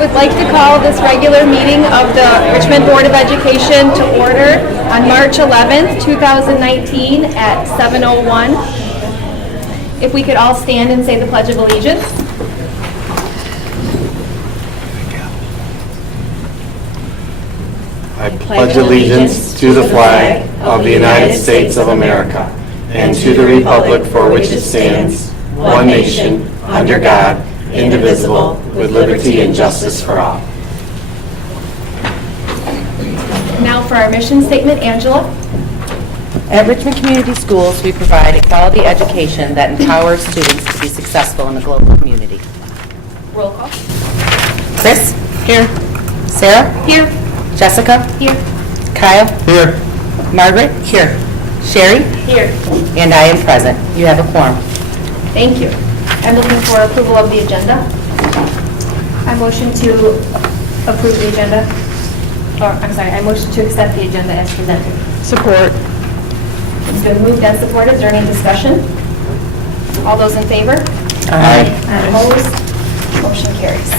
would like to call this regular meeting of the Richmond Board of Education to order on March 11th, 2019 at 7:01. If we could all stand and say the Pledge of Allegiance. I pledge allegiance to the flag of the United States of America and to the republic for which it stands, one nation, under God, indivisible, with liberty and justice for all. Now for our mission statement, Angela. At Richmond Community Schools, we provide a quality education that empowers students to be successful in the global community. Roll call. Chris? Here. Sarah? Here. Jessica? Here. Kyle? Here. Margaret? Here. Sherry? Here. And I am present. You have a quorum. Thank you. I'm looking for approval of the agenda. I motion to approve the agenda. I motion to accept the agenda as presented. Support. It's been moved and supported. Is there any discussion? All those in favor? Aye. Opposed? Motion carries.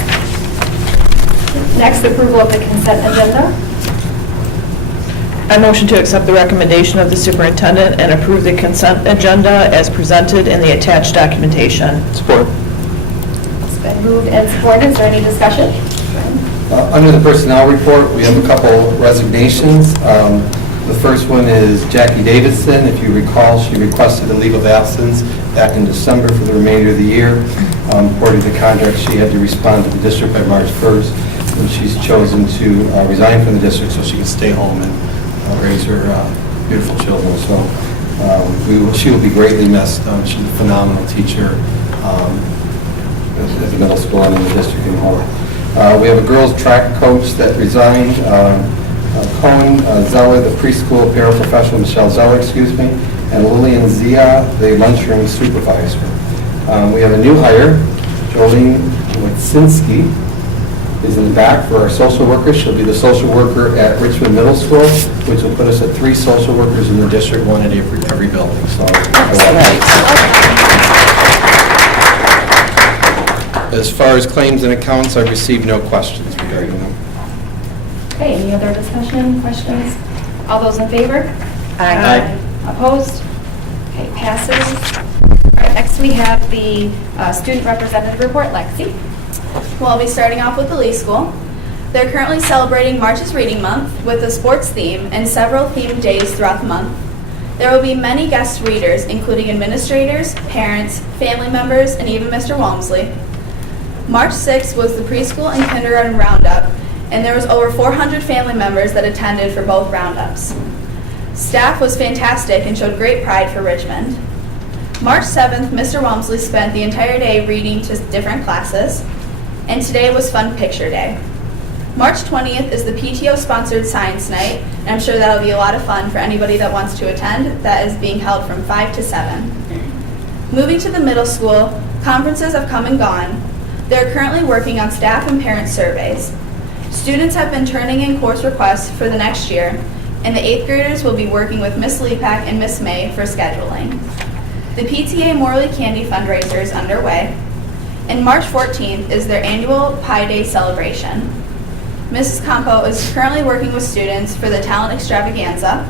Next, approval of the consent agenda. I motion to accept the recommendation of the superintendent and approve the consent agenda as presented in the attached documentation. Support. It's been moved and supported. Is there any discussion? Under the personnel report, we have a couple resignations. The first one is Jackie Davidson. If you recall, she requested a leave of absence back in December for the remainder of the year. According to the contract, she had to respond to the district by March 1st, and she's chosen to resign from the district so she can stay home and raise her beautiful children. So she will be greatly missed. She's a phenomenal teacher at the middle school and in the district in whole. We have a girls track coach that resigned, Cohen Zeller, the preschool paraprofessional, Michelle Zeller, and Lillian Zia, the lunchroom supervisor. We have a new hire, Jolene Witsinski, is in the back for our social worker. She'll be the social worker at Richmond Middle School, which will put us at 3 social workers in the district, 1 at every building. So, as far as claims and accounts, I received no questions regarding them. Okay, any other discussion, questions? All those in favor? Aye. Opposed? Okay, passes. All right, next we have the student representative report. Lexi. Well, I'll be starting off with the Lee School. They're currently celebrating March's Reading Month with a sports theme and several themed days throughout the month. There will be many guest readers, including administrators, parents, family members, and even Mr. Walmsley. March 6th was the preschool and kindergarten roundup, and there was over 400 family members that attended for both roundups. Staff was fantastic and showed great pride for Richmond. March 7th, Mr. Walmsley spent the entire day reading to different classes, and today was Fun Picture Day. March 20th is the PTO-sponsored Science Night, and I'm sure that'll be a lot of fun for anybody that wants to attend. That is being held from 5 to 7. Moving to the middle school, conferences have come and gone. They're currently working on staff and parent surveys. Students have been turning in course requests for the next year, and the 8th graders will be working with Miss Lepak and Miss May for scheduling. The PTA Morley Candy fundraiser is underway, and March 14th is their annual Pie Day celebration. Mrs. Campo is currently working with students for the talent extravaganza.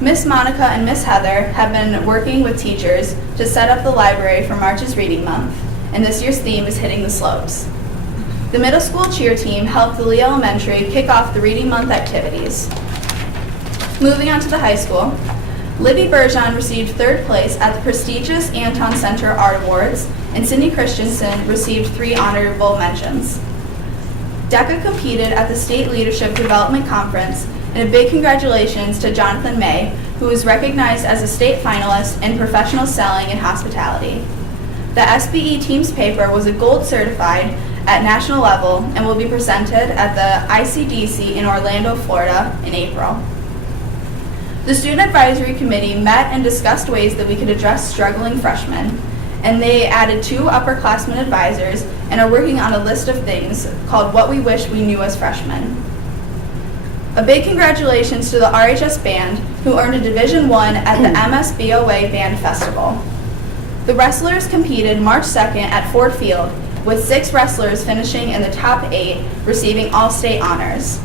Miss Monica and Miss Heather have been working with teachers to set up the library for March's Reading Month, and this year's theme is Hitting the Slopes. The middle school cheer team helped the Lee Elementary kick off the Reading Month activities. Moving on to the high school, Libby Bergeon received 3rd place at the prestigious Anton Center Art Awards, and Cindy Christensen received 3 honorable mentions. DECA competed at the State Leadership Development Conference, and a big congratulations to Jonathan May, who was recognized as a state finalist in professional selling and hospitality. The SBE Teams paper was a gold certified at national level and will be presented at the ICDC in Orlando, Florida in April. The Student Advisory Committee met and discussed ways that we could address struggling freshmen, and they added 2 upperclassmen advisors and are working on a list of things called What We Wish We Knew as Freshmen. A big congratulations to the RHS Band, who earned a Division I at the MSBOA Band Festival. The wrestlers competed March 2nd at Ford Field, with 6 wrestlers finishing in the top 8, receiving all-state honors.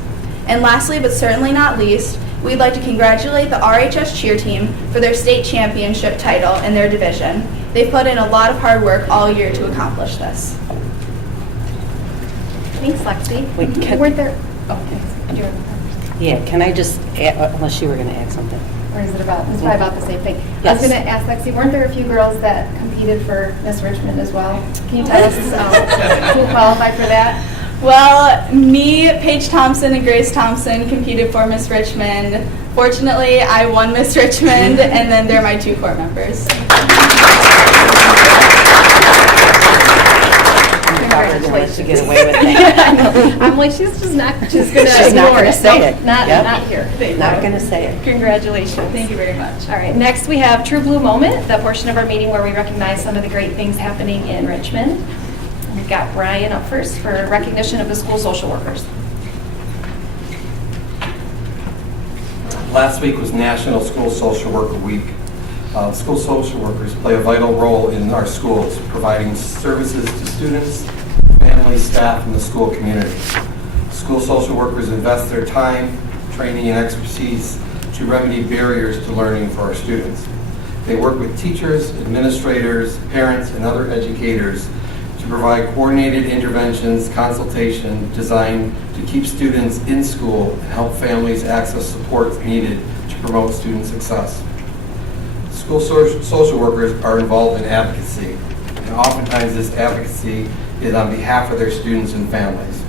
And lastly, but certainly not least, we'd like to congratulate the RHS cheer team for their state championship title in their division. They've put in a lot of hard work all year to accomplish this. Thanks, Lexi. Wait, You weren't there. Oh, thanks. Yeah, can I just add, unless you were going to add something? Or is it about, it's probably about the same thing. I Yes. was going to ask Lexi, weren't there a few girls that competed for Miss Richmond as well? Can you tell us who qualified for that? Well, me, Paige Thompson, and Grace Thompson competed for Miss Richmond. Fortunately, I won Miss Richmond, and then they're my 2 core members. Congratulations. To get away with it. I know. I'm like, she's just not, she's going to She's not ignore gonna it. say Nope, it. Not, Yep. not here. Not going to say it. Congratulations. Thank you very much. All right, next we have True Blue Moment, the portion of our meeting where we recognize some of the great things happening in Richmond. We've got Brian up first for recognition of the school social workers. Last week was National School Social Worker Week. School social workers play a vital role in our schools, providing services to students, families, staff, and the school community. School social workers invest their time, training, and expertise to remedy barriers to learning for our students. They work with teachers, administrators, parents, and other educators to provide coordinated interventions, consultation designed to keep students in school and help families access supports needed to promote student success. School social workers are involved in advocacy, and oftentimes this advocacy is on behalf of their students and families.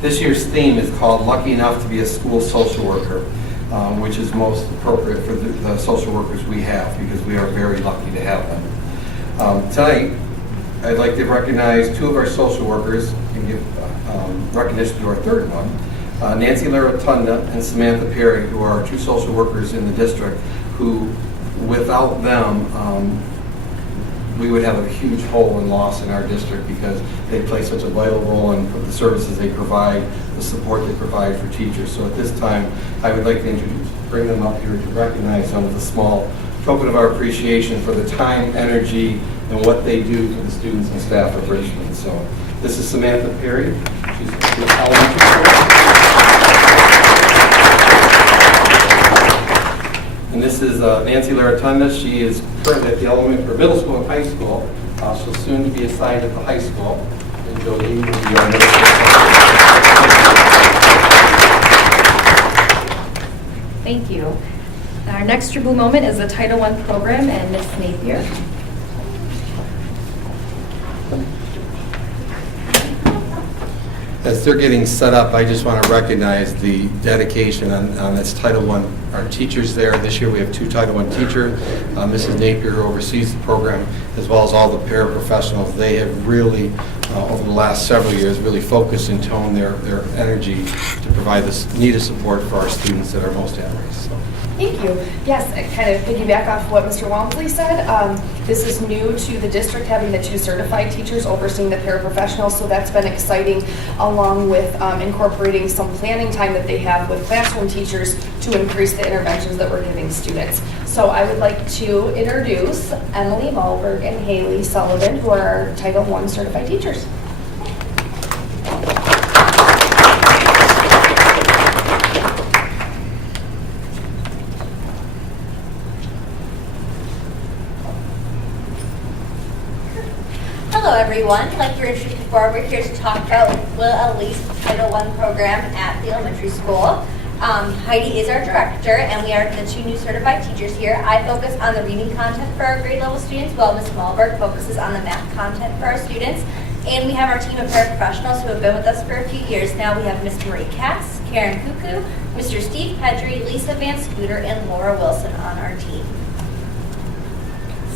This year's theme is called Lucky Enough to be a School Social Worker, which is most appropriate for the social workers we have, because we are very lucky to have them. Tonight, I'd like to recognize 2 of our social workers and give recognition to our 3rd one, Nancy Larotunda and Samantha Perry, who are our 2 social workers in the district, who, without them, we would have a huge hole and loss in our district, because they play such a vital role in the services they provide, the support they provide for teachers. So at this time, I would like to bring them up here to recognize them with a small token of our appreciation for the time, energy, and what they do for the students and staff of Richmond. So this is Samantha Perry. She's at the elementary school. And this is Nancy Larotunda. She is currently at the middle school and high school. She'll soon be assigned at the high school. And Jolene will be our middle school. Thank you. Our next True Blue Moment is the Title I program and Miss Napier. As they're getting set up, I just want to recognize the dedication on this Title I. Our teachers there, this year we have 2 Title I teachers, Mrs. Napier, who oversees the program, as well as all the paraprofessionals. They have really, over the last several years, really focused and toned their energy to provide this needed support for our students that are most at risk. So. Thank you. Yes, I kind of piggyback off what Mr. Walmsley said. This is new to the district, having the 2 certified teachers overseeing the paraprofessionals, so that's been exciting, along with incorporating some planning time that they have with classroom teachers to increase the interventions that we're giving students. So I would like to introduce Emily Malberg and Haley Sullivan, who are our Title I certified teachers. Hello everyone, like you were introduced before, we're here to talk about Will Elise Title I program at the elementary school. Heidi is our director, and we are the 2 new certified teachers here. I focus on the reading content for our grade level students, while Ms. Malberg focuses on the math content for our students. And we have our team of paraprofessionals who have been with us for a few years now. We have Ms. Marie Katz, Karen Cuckoo, Mr. Steve Pedri, Lisa Van Scooter, and Laura Wilson on our team.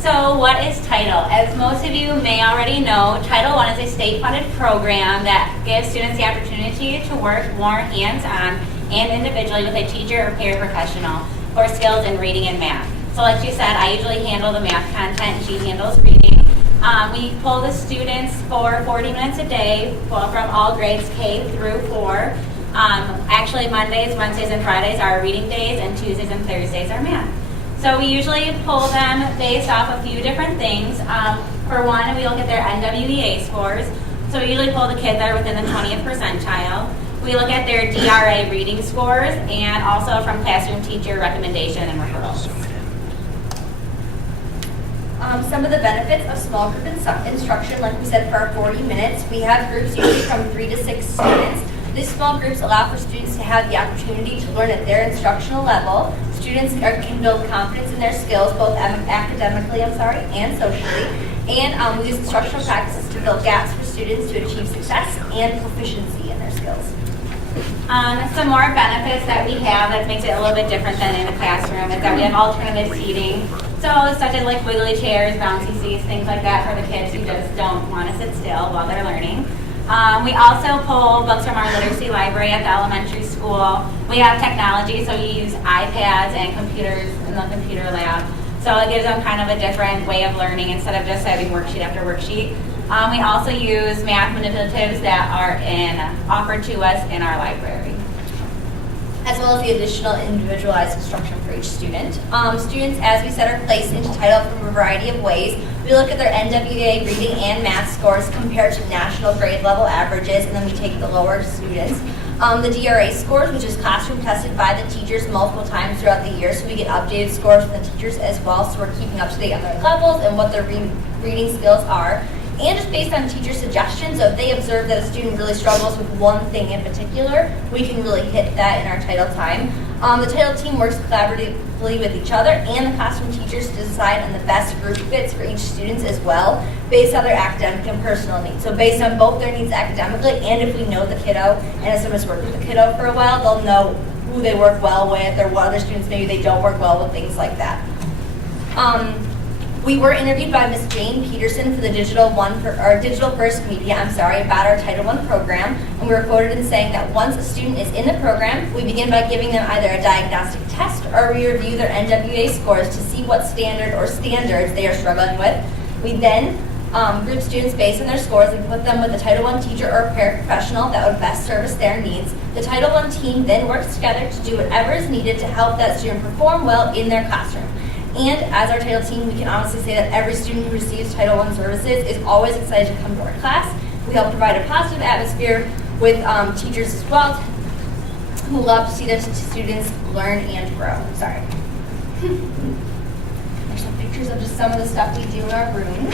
So what is Title? As most of you may already know, Title I is a state-funded program that gives students the opportunity to work more hands-on and individually with a teacher or paraprofessional for skills in reading and math. So like you said, I usually handle the math content and she handles reading. We pull the students for 40 minutes a day from all grades K through 4. Actually Mondays, Wednesdays, and Fridays are reading days, and Tuesdays and Thursdays are math. So we usually pull them based off a few different things. For one, we look at their NWEA scores. So we usually pull the kids that are within the 20th percentile. We look at their DRA reading scores and also from classroom teacher recommendation and referrals. Some of the benefits of small group instruction, like we said, for our 40 minutes, we have groups usually from 3 to 6 students. These small groups allow for students to have the opportunity to learn at their instructional level. Students can build confidence in their skills, both academically, and socially. And we use instructional practices to build gaps for students to achieve success and proficiency in their skills. Some more benefits that we have that makes it a little bit different than in a classroom is that we have alternative seating. So such as like wiggly chairs, bouncy seats, things like that for the kids who just don't want to sit still while they're learning. We also pull books from our literacy library at the elementary school. We have technology, so we use iPads and computers in the computer lab. So it gives them kind of a different way of learning instead of just having worksheet after worksheet. We also use math manipulatives that are offered to us in our library. As well as the additional individualized instruction for each student. Students, as we said, are placed into title from a variety of ways. We look at their NWEA reading and math scores compared to national grade level averages, and then we take the lower students. The DRA scores, which is classroom tested by the teachers multiple times throughout the year, so we get updated scores from the teachers as well, so we're keeping up to date on their levels and what their reading skills are. And just based on teacher suggestions, so if they observe that a student really struggles with one thing in particular, we can really hit that in our title time. The title team works collaboratively with each other and the classroom teachers to decide on the best group fits for each student as well, based on their academic and personal needs. So based on both their needs academically, and if we know the kiddo, and if someone's worked with the kiddo for a while, they'll know who they work well with, or what other students maybe they don't work well with, things like that. We were interviewed by Ms. Jane Peterson for the Digital First Media, about our Title I program, and we were quoted in saying that once a student is in the program, we begin by giving them either a diagnostic test or we review their NWA scores to see what standard or standards they are struggling with. We then group students based on their scores and put them with a Title I teacher or paraprofessional that would best service their needs. The Title I team then works together to do whatever is needed to help that student perform well in their classroom. And as our title team, we can honestly say that every student who receives Title I services is always excited to come to our class. We help provide a positive atmosphere with teachers as well, who love to see their students learn and grow. There's some pictures of just some of the stuff we do in our rooms.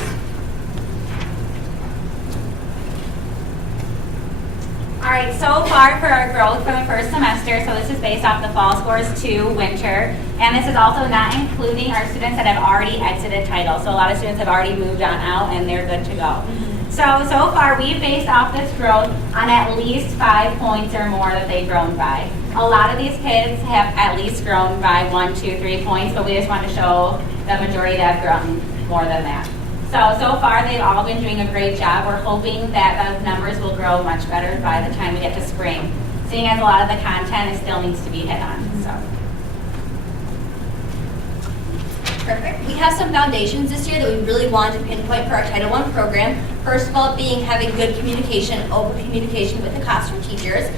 All right, so far for our growth for the first semester, so this is based off the fall scores to winter, and this is also not including our students that have already exited title. So a lot of students have already moved on out and they're good to go. So far we've based off this growth on at least 5 points or more that they've grown by. A lot of these kids have at least grown by 1, 2, 3 points, but we just want to show the majority that have grown more than that. So far they've all been doing a great job. We're hoping that those numbers will grow much better by the time we get to spring, seeing as a lot of the content still needs to be hit on. Perfect. We have some foundations this year that we really wanted to pinpoint for our Title I program. First of all, having good communication, open communication with the classroom teachers.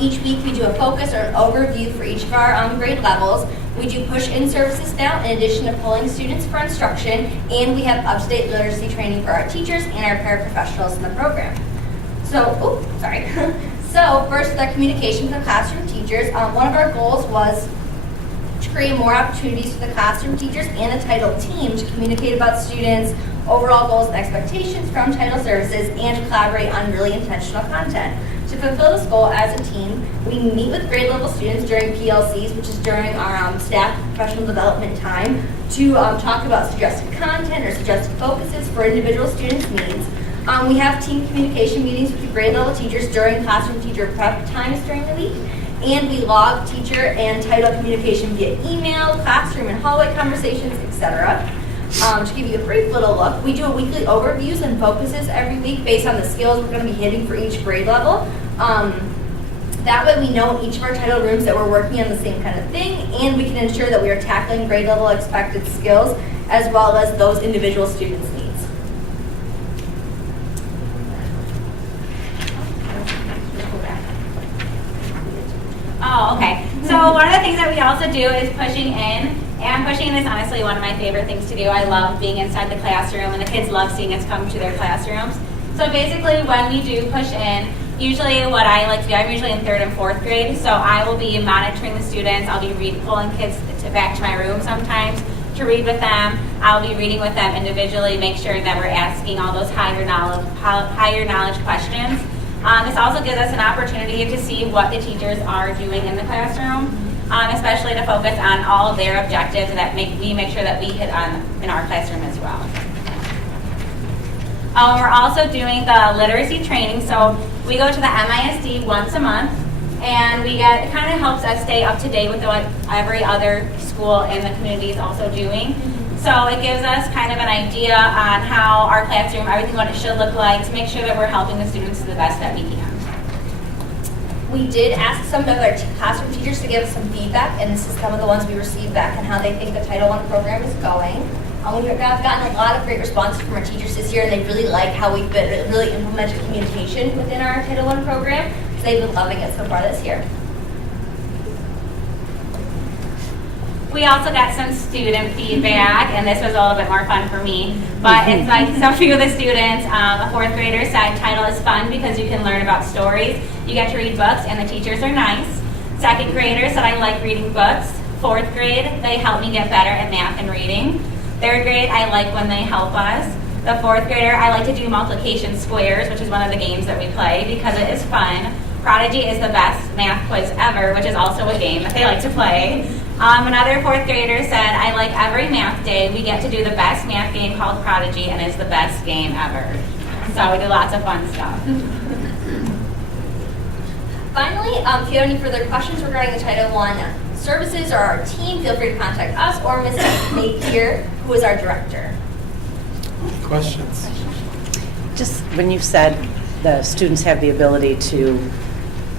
Each week we do a focus or an overview for each of our grade levels. We do push-in services now in addition to pulling students for instruction, and we have up-to-date literacy training for our teachers and our paraprofessionals in the program. So first with our communication for classroom teachers, one of our goals was to create more opportunities for the classroom teachers and the title team to communicate about students' overall goals and expectations from title services and to collaborate on really intentional content. To fulfill this goal as a team, we meet with grade level students during PLCs, which is during our staff professional development time, to talk about suggested content or suggested focuses for individual students' needs. We have team communication meetings with the grade level teachers during classroom teacher prep times during the week. And we log teacher and title communication via email, classroom and hallway conversations, etc. To give you a brief little look, we do a weekly overviews and focuses every week based on the skills we're going to be hitting for each grade level. That way we know in each of our title rooms that we're working on the same kind of thing, and we can ensure that we are tackling grade level expected skills as well as those individual students' needs. Oh, okay. So one of the things that we also do is pushing in. And pushing in is honestly one of my favorite things to do. I love being inside the classroom, and the kids love seeing us come to their classrooms. So basically, when we do push in, usually what I like to do, I'm usually in 3rd and 4th grade, so I will be monitoring the students. I'll be pulling kids back to my room sometimes to read with them. I'll be reading with them individually, make sure that we're asking all those higher knowledge questions. This also gives us an opportunity to see what the teachers are doing in the classroom, especially to focus on all of their objectives and that we make sure that we hit on in our classroom as well. We're also doing the literacy training, so we go to the MISD once a month, and it kind of helps us stay up to date with what every other school in the community is also doing. So it gives us kind of an idea on how our classroom, everything what it should look like, to make sure that we're helping the students to the best that we can. We did ask some of our classroom teachers to give us some feedback, and this is some of the ones we received back on how they think the Title I program is going. We've gotten a lot of great responses from our teachers this year, and they really like how we've been really implemented communication within our Title I program. So they've been loving it so far this year. We also got some student feedback, and this was a little bit more fun for me. But it's like some few of the students, a 4th grader said title is fun because you can learn about stories. You get to read books, and the teachers are nice. 2nd grader said I like reading books. 4th grade, they help me get better at math and reading. 3rd grade, I like when they help us. The 4th grader, I like to do multiplication squares, which is one of the games that we play because it is fun. Prodigy is the best math quiz ever, which is also a game that they like to play. Another 4th grader said, I like every math day. We get to do the best math game called Prodigy, and it's the best game ever. So we do lots of fun stuff. Finally, if you have any further questions regarding the Title I services or our team, feel free to contact us or Ms. Nate here, who is our director. Questions? Just when you said the students have the ability to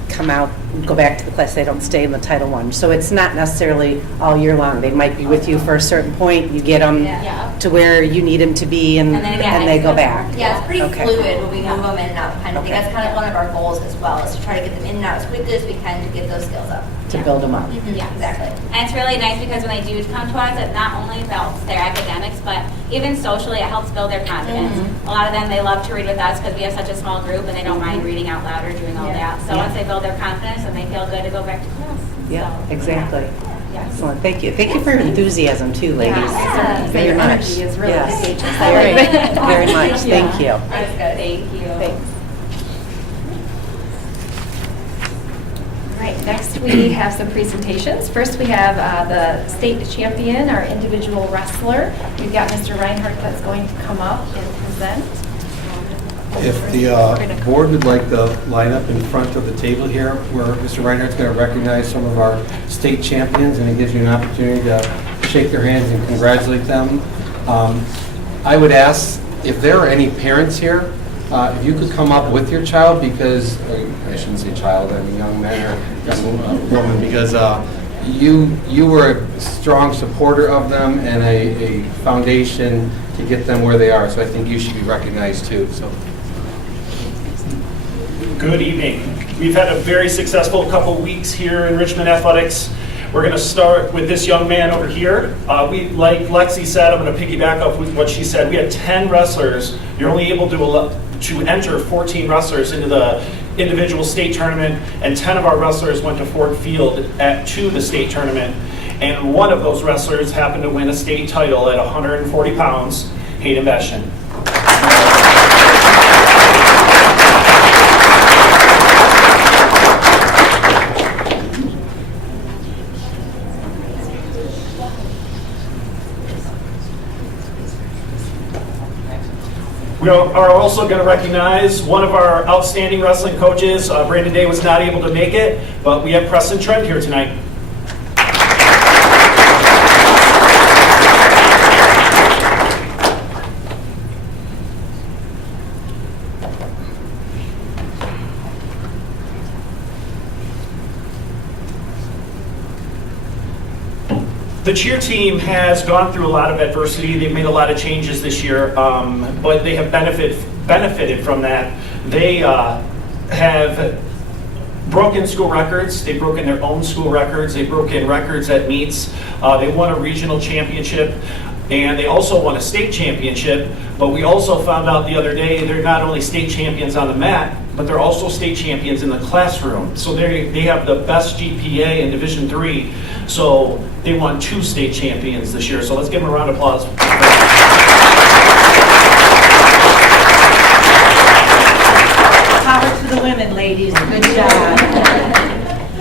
come out, go back to the class, they don't stay in the Title I. So it's not necessarily all year long. They might be with you for a certain point, you get them to where you need them to be, and they go back. Yeah, it's pretty Okay. fluid when we move them in and out kind of thing. That's kind of one of our goals as well, is to try to get them in and out as quickly as we can to get those skills up. To build them up. Yeah, exactly. And it's really nice because when they do come to us, it not only helps their academics, but even socially, it helps build their confidence. A lot of them, they love to read with us because we have such a small group, and they don't mind reading out loud or doing all that. So once they build their confidence, then they feel good to go back to class. Yeah, So, exactly. Yes. Excellent, thank you. Thank you for your enthusiasm too, ladies. Yeah. Very Your much. energy is really Yes. contagious. Very much, thank you. That's good. Thank you. Thanks. All right, next we have some presentations. First we have the state champion, our individual wrestler. We've got Mr. Reinhardt that's going to come up and present. If the board would like to line up in front of the table here, where Mr. Reinhardt's going to recognize some of our state champions, and it gives you an opportunity to shake their hands and congratulate them. I would ask if there are any parents here, if you could come up with your child, because, I shouldn't say child, I mean young man or young woman, because you were a strong supporter of them and a foundation to get them where they are. So I think you should be recognized too. So. Good evening. We've had a very successful couple weeks here in Richmond Athletics. We're going to start with this young man over here. Like Lexi said, I'm going to piggyback off with what she said. We had 10 wrestlers. You're only able to enter 14 wrestlers into the individual state tournament, and 10 of our wrestlers went to Ford Field to the state tournament. And one of those wrestlers happened to win a state title at 140 pounds, Hayden Beschen. We are also going to recognize one of our outstanding wrestling coaches. Brandon Day was not able to make it, but we have Preston Trent here tonight. The cheer team has gone through a lot of adversity. They've made a lot of changes this year, but they have benefited from that. They have broken school records. They've broken their own school records. They've broken records at meets. They won a regional championship. And they also won a state championship, but we also found out the other day they're not only state champions on the mat, but they're also state champions in the classroom. So they have the best GPA in Division III. So they won 2 state champions this year. So let's give them a round of applause. Power to the women, ladies. Good job.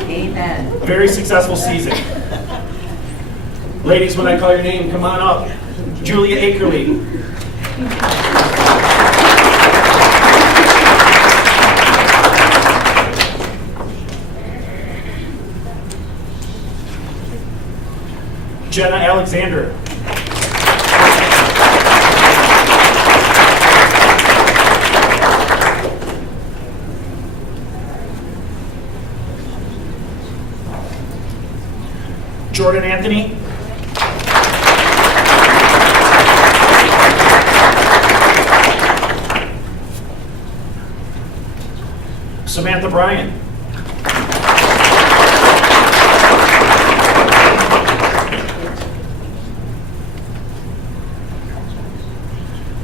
Amen. A very successful season. Ladies, when I call your name, come on up. Julia Akerley. Jenna Alexander. Jordan Anthony. Samantha Bryan.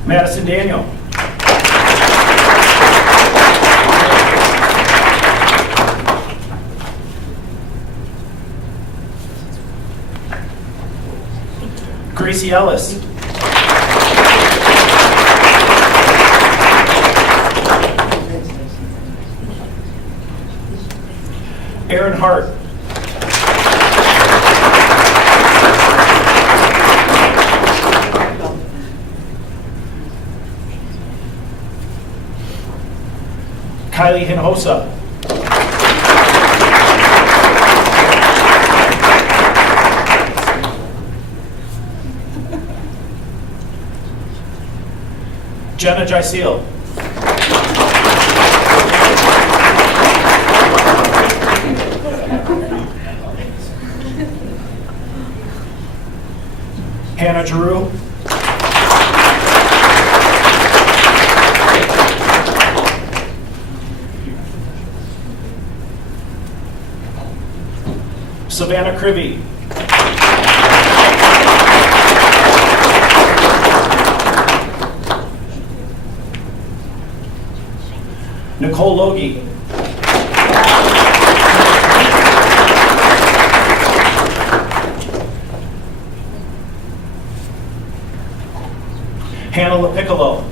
Madison Daniel. Gracie Ellis. Aaron Hart. Kylie Hinojosa. Jenna Jaisil. Hannah Giroux. Savannah Crivy. Nicole Logie. Hannah LaPiccolo.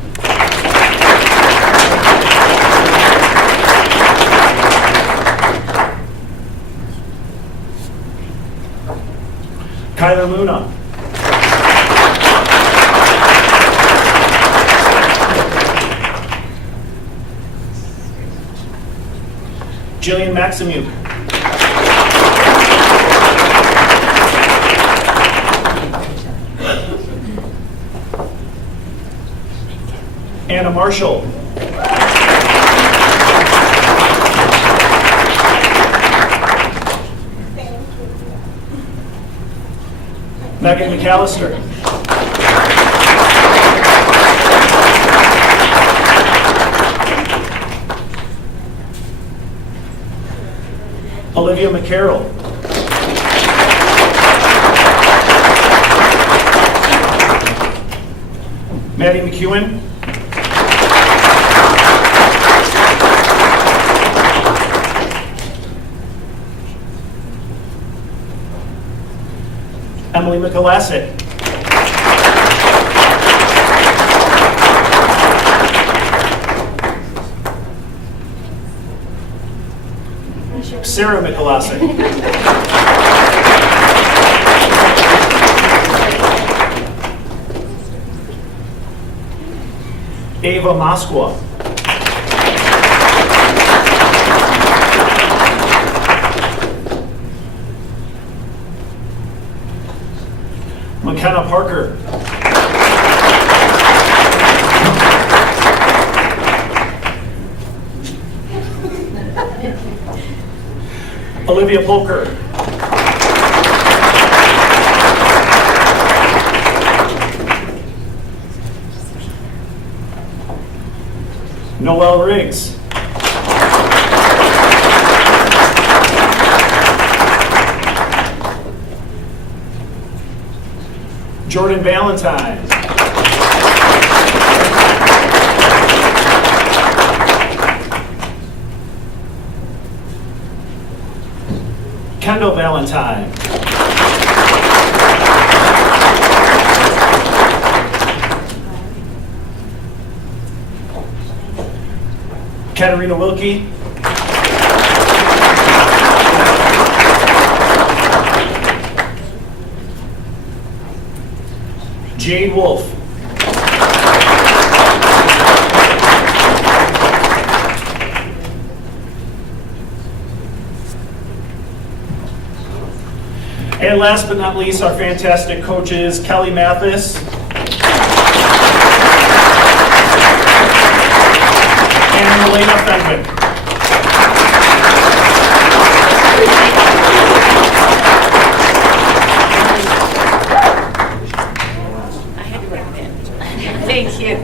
Kyler Luna. Jillian Maximuk. Anna Marshall. Megan McAllister. Olivia McCarroll. Maddie McEwen. Emily McAlassic. Sarah McAlassic. Ava Moskwa. McKenna Parker. Olivia Polker. Noelle Riggs. Jordan Valentine. Kendall Valentine. Katarina Wilkie. Jade Wolf. And last but not least, our fantastic coaches, Kelly Mathis and Elena Fenwick. Thank you.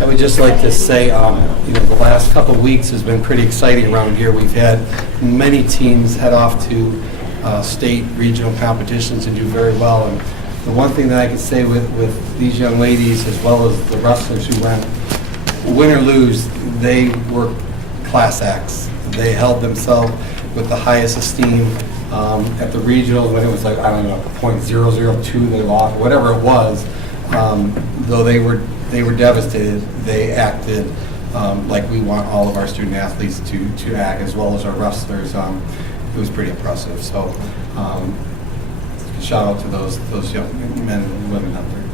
I would just like to say, the last couple of weeks has been pretty exciting around here. We've had many teams head off to state, regional competitions and do very well. And the one thing that I can say with these young ladies, as well as the wrestlers who went, win or lose, they were class acts. They held themselves with the highest esteem. At the regionals, when it was like, I don't know, .002 they lost, whatever it was, though they were devastated, they acted like we want all of our student athletes to act, as well as our wrestlers. It was pretty impressive. So shout out to those young men and women out there.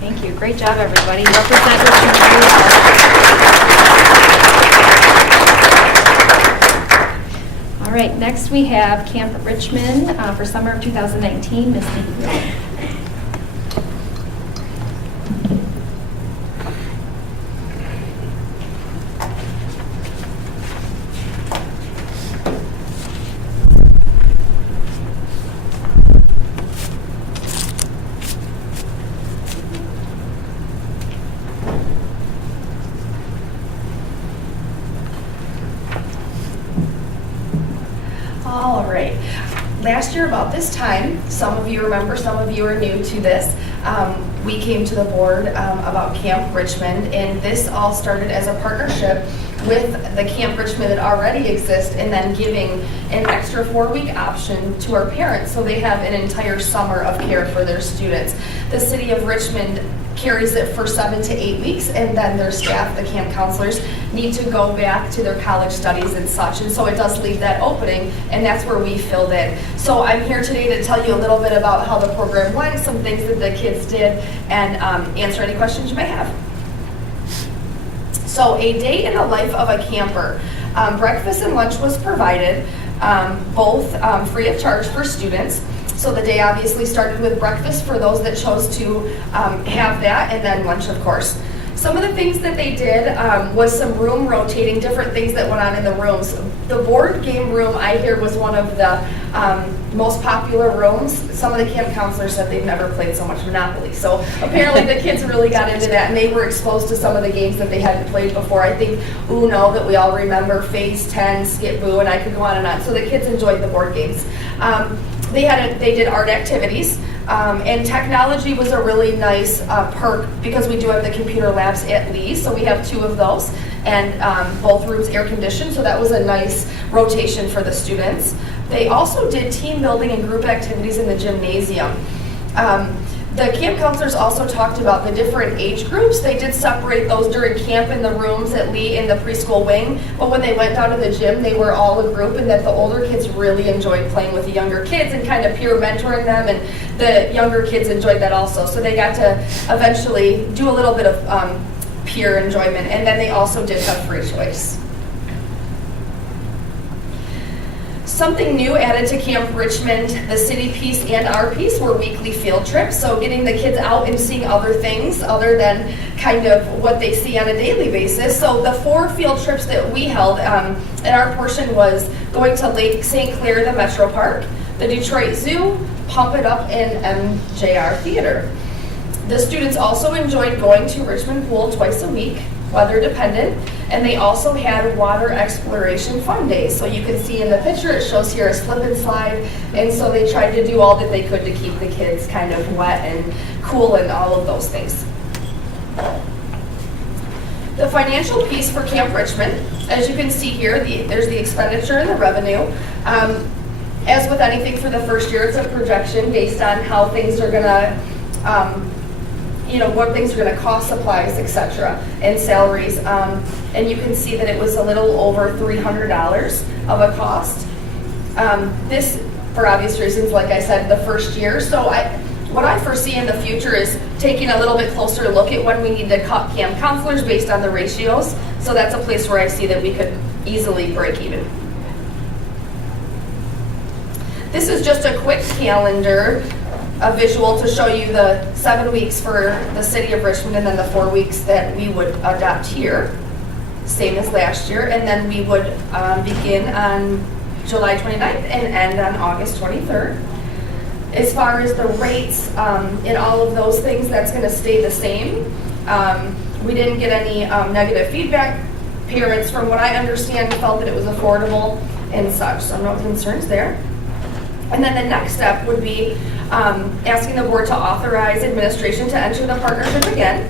Thank you. Great job, everybody. Represent Richmond really well. All right, next we have Camp Richmond for summer of 2019. Ms. Lee. All right. Last year about this time, some of you remember, some of you are new to this, we came to the board about Camp Richmond, and this all started as a partnership with the Camp Richmond that already exists, and then giving an extra 4-week option to our parents so they have an entire summer of care for their students. The city of Richmond carries it for 7 to 8 weeks, and then their staff, the camp counselors, need to go back to their college studies and such, and so it does leave that opening, and that's where we filled in. So I'm here today to tell you a little bit about how the program went, some things that the kids did, and answer any questions you may have. So a day in the life of a camper. Breakfast and lunch was provided, both free of charge for students. So the day obviously started with breakfast for those that chose to have that, and then lunch, of course. Some of the things that they did was some room rotating, different things that went on in the rooms. The board game room, I hear, was one of the most popular rooms. Some of the camp counselors said they've never played so much Monopoly. So apparently the kids really got into that, and they were exposed to some of the games that they hadn't played before. I think Uno, that we all remember, Phase 10, Skip Boo, and I could go on and on. So the kids enjoyed the board games. They did art activities, and technology was a really nice perk because we do have the computer labs at Lee, so we have 2 of those, and both rooms air conditioned, so that was a nice rotation for the students. They also did team building and group activities in the gymnasium. The camp counselors also talked about the different age groups. They did separate those during camp in the rooms at Lee in the preschool wing, but when they went down to the gym, they were all a group, and that the older kids really enjoyed playing with the younger kids and kind of peer mentoring them, and the younger kids enjoyed that also. So they got to eventually do a little bit of peer enjoyment, and then they also did have free choice. Something new added to Camp Richmond, the city piece and our piece, were weekly field trips. So getting the kids out and seeing other things other than kind of what they see on a daily basis. So the 4 field trips that we held, and our portion was going to Lake St. Clair, the Metro Park, the Detroit Zoo, Pump It Up, and MJR Theater. The students also enjoyed going to Richmond Pool twice a week, weather dependent, and they also had water exploration fun days. So you can see in the picture, it shows here a slip and slide, and so they tried to do all that they could to keep the kids kind of wet and cool and all of those things. The financial piece for Camp Richmond, as you can see here, there's the expenditure and the revenue. As with anything for the first year, it's a projection based on how things are gonna what things are going to cost, supplies, etc., and salaries. And you can see that it was a little over $300 of a cost. This, for obvious reasons, like I said, the first year. So what I foresee in the future is taking a little bit closer look at when we need to cut camp counselors based on the ratios. So that's a place where I see that we could easily break even. This is just a quick calendar, a visual to show you the 7 weeks for the city of Richmond and then the 4 weeks that we would adopt here, same as last year, and then we would begin on July 29th and end on August 23rd. As far as the rates in all of those things, that's going to stay the same. We didn't get any negative feedback. Parents, from what I understand, felt that it was affordable and such, so no concerns there. And then the next step would be asking the board to authorize administration to enter the partnership again,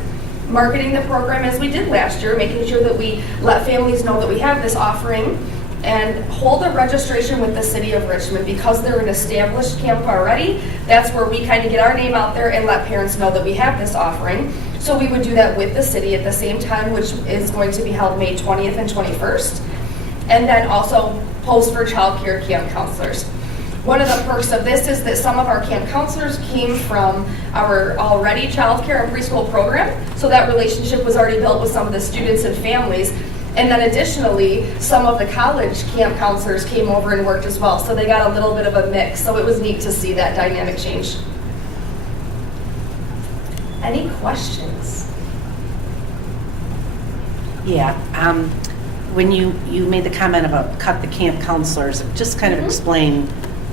marketing the program as we did last year, making sure that we let families know that we have this offering, and hold a registration with the city of Richmond. Because they're an established camp already, that's where we kind of get our name out there and let parents know that we have this offering. So we would do that with the city at the same time, which is going to be held May 20th and 21st. And then also post for child care camp counselors. One of the perks of this is that some of our camp counselors came from our already child care and preschool program, so that relationship was already built with some of the students and families. And then additionally, some of the college camp counselors came over and worked as well, so they got a little bit of a mix, so it was neat to see that dynamic change. Any questions? Yeah, when you made the comment about cut the camp counselors, just kind of explain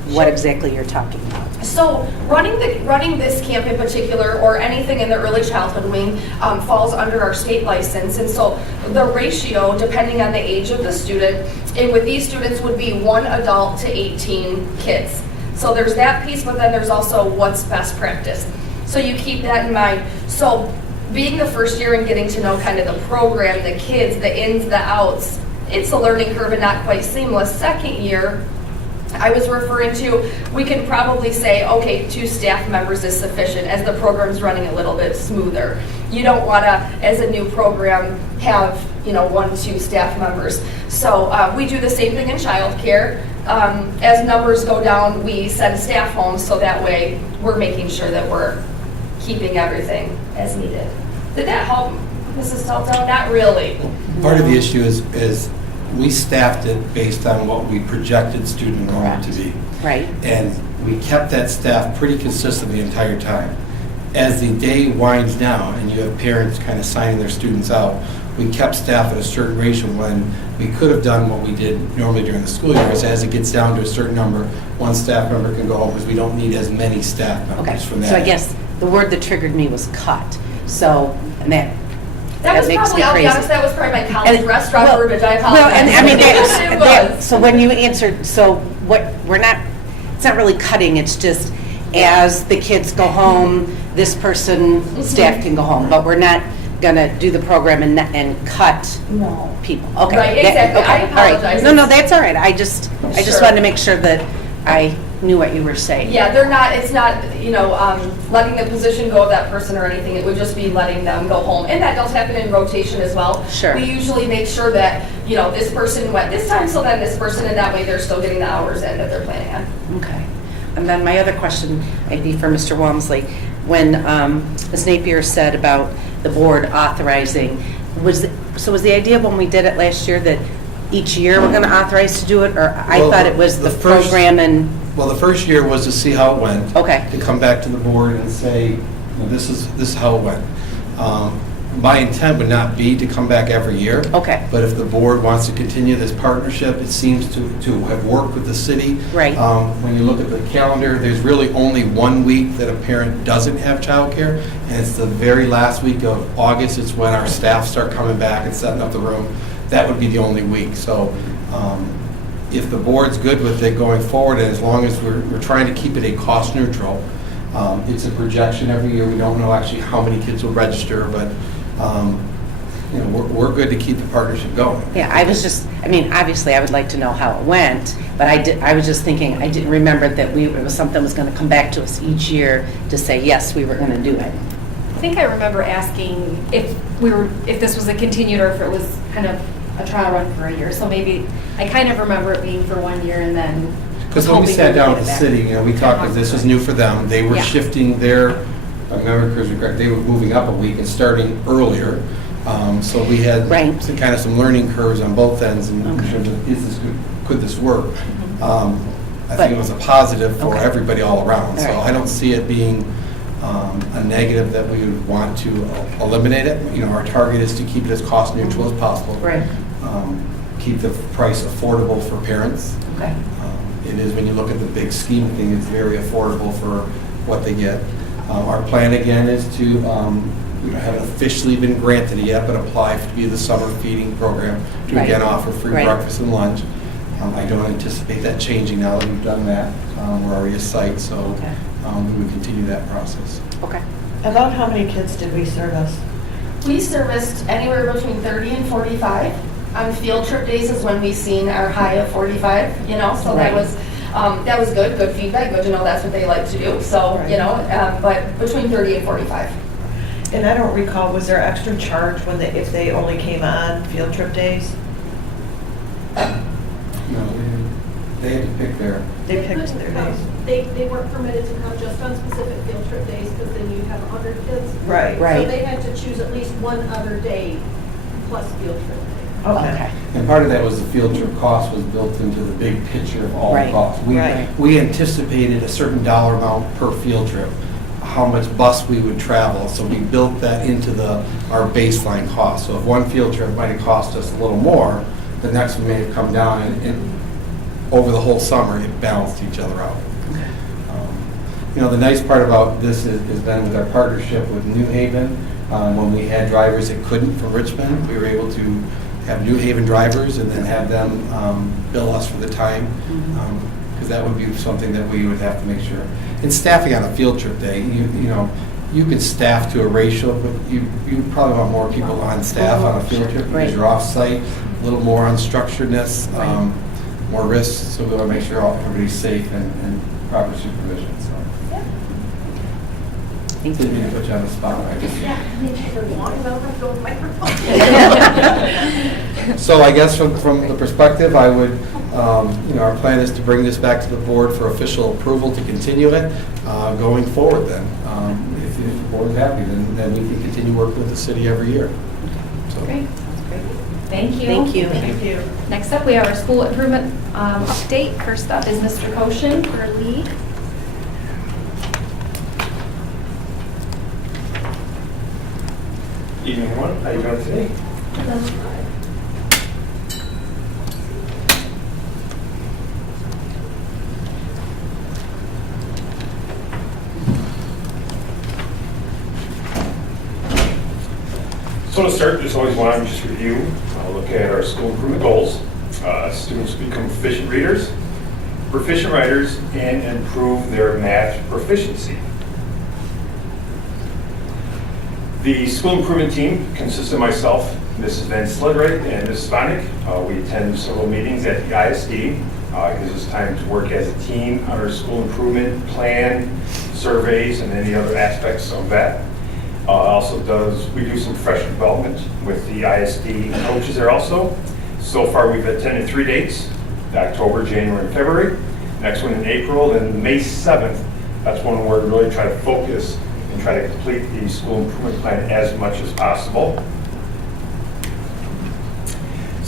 what exactly you're talking about. So running this camp in particular, or anything in the early childhood wing, falls under our state license. And so the ratio, depending on the age of the student, and with these students would be 1 adult to 18 kids. So there's that piece, but then there's also what's best practice. So you keep that in mind. So being the first year and getting to know kind of the program, the kids, the ins, the outs, it's a learning curve and not quite seamless. Second year, I was referring to, we can probably say, okay, 2 staff members is sufficient as the program's running a little bit smoother. You don't want to, as a new program, have 1-2 staff members. So we do the same thing in childcare. As numbers go down, we send staff home, so that way we're making sure that we're keeping everything as needed. Did that help, Mrs. Stelto? Not really. Part of the issue is we staffed it based on what we projected student enrollment to be. Right. And we kept that staff pretty consistent the entire time. As the day winds down and you have parents kind of signing their students out, we kept staff at a certain ratio when we could have done what we did normally during the school year. As it gets down to a certain number, 1 staff member can go home because we don't need as many staff members from that. So I guess the word that triggered me was cut. So, and that was makes probably, me I'll be crazy. honest, that was probably my college restaurant verbiage. I apologize. Well, and I mean, It was. so when you answered, so what, it's not really cutting, it's just as the kids go home, this person, staff can go home, but we're not gonna do the program and cut people. Okay. Right, exactly. I All right. apologize. No, that's all right. I just Sure. wanted to make sure that I knew what you were saying. Yeah, it's not, letting the position go of that person or anything. It would just be letting them go home. And that does happen in rotation as well. Sure. We usually make sure that, this person went this time, so then this person, and that way they're still getting the hours in that they're planning on. Okay. And then my other question might be for Mr. Walmsley. When Ms. Napier said about the board authorizing, was the idea when we did it last year that each year we're going to authorize to do it? Or I Well, thought it was the first- program and, Well, the first year was to see how it went. Okay. To come back to the board and say, well, this is how it went. My intent would not be to come back every year. Okay. But if the board wants to continue this partnership, it seems to have worked with the city. Right. When you look at the calendar, there's really only 1 week that a parent doesn't have childcare, and it's the very last week of August. It's when our staff start coming back and setting up the room. That would be the only week. So if the board's good with it going forward, and as long as we're trying to keep it a cost neutral, it's a projection every year. We don't know actually how many kids will register, but you know, we're good to keep the partnership going. yeah, I was just, I mean, obviously I would like to know how it went, but I was just thinking, I didn't remember that it was something that was going to come back to us each year to say, yes, we were going to do it. I think I remember asking if this was a continued or if it was kind of a trial run for a year. So maybe, I kind of remember it being for 1 year and then. Because when we sat down with the city, you know, we talked, because this was new for them, they were Yeah. shifting their, if I remember correctly, they were moving up a week and starting earlier. So we had Right. some learning curves on both ends in Okay. terms of, could this work? I But- think it was a positive for Okay. everybody all around. So All right. I don't see it being a negative that we would want to eliminate it. You know, our target is to keep it as cost neutral as possible. Right. Keep the price affordable for parents. Okay. It is, when you look at the big scheme of things, it's very affordable for what they get. Our plan again is to, we haven't officially been granted it yet, but apply to be the summer feeding program to Right. again offer free Right. breakfast and lunch. I don't anticipate that changing now that we've done that. We're already a site, so Okay. we would continue that process. Okay. About how many kids did we service? We serviced anywhere between 30 and 45. On field trip days is when we seen our high of 45, you know, so Right. that was good feedback, good to know that's what they like to do. So, you know, but between 30 and 45. And I don't recall, was there extra charge if they only came on field trip days? No, they had to pick their, They picked their days. They weren't permitted to come just on specific field trip days because then you'd have 100 kids. Right. Right. So they had to choose at least one other day plus field trip day. Okay. and part of that was the field trip cost was built into the big picture of all the Right. costs. Right. We anticipated a certain dollar amount per field trip, how much bus we would travel, so we built that into our baseline cost. So if one field trip might have cost us a little more, the next one may have come down, and over the whole summer, it balanced each other out. You know, the nice part about this is then with our partnership with New Haven, when we had drivers that couldn't from Richmond, we were able to have New Haven drivers and then have them bill us for the time, because that would be something that we would have to make sure. And staffing on a field trip day, you know, you can staff to a ratio, but you probably want more people on staff on a field trip Right. because you're off-site, a little more unstructuredness, more risks, so we want to make sure everybody's safe and proper supervision, so. Thank Didn't you. mean to put you on the spot. I just- So I guess from the perspective, I would, you know, our plan is to bring this back to the board for official approval to continue it going forward then. If the board's happy, then we can continue working with the city every year. So- Great. Thank you. Thank you. Thank you. Next up, we have our school improvement update. First up is Mr. Koshin for lead. Evening, everyone. How are you doing today? So to start, just always want to just review, look at our school improvement goals. Students become proficient readers, proficient writers, and improve their math proficiency. The school improvement team consists of myself, Mrs. Van Sledright, and Mrs. Sponik. We attend several meetings at the ISD. It gives us time to work as a team on our school improvement plan, surveys, and any other aspects of that. We do some professional development with the ISD coaches there also. So far, we've attended 3 dates, October, January, and February. Next one in April, then May 7th. That's when we're really trying to focus and try to complete the school improvement plan as much as possible.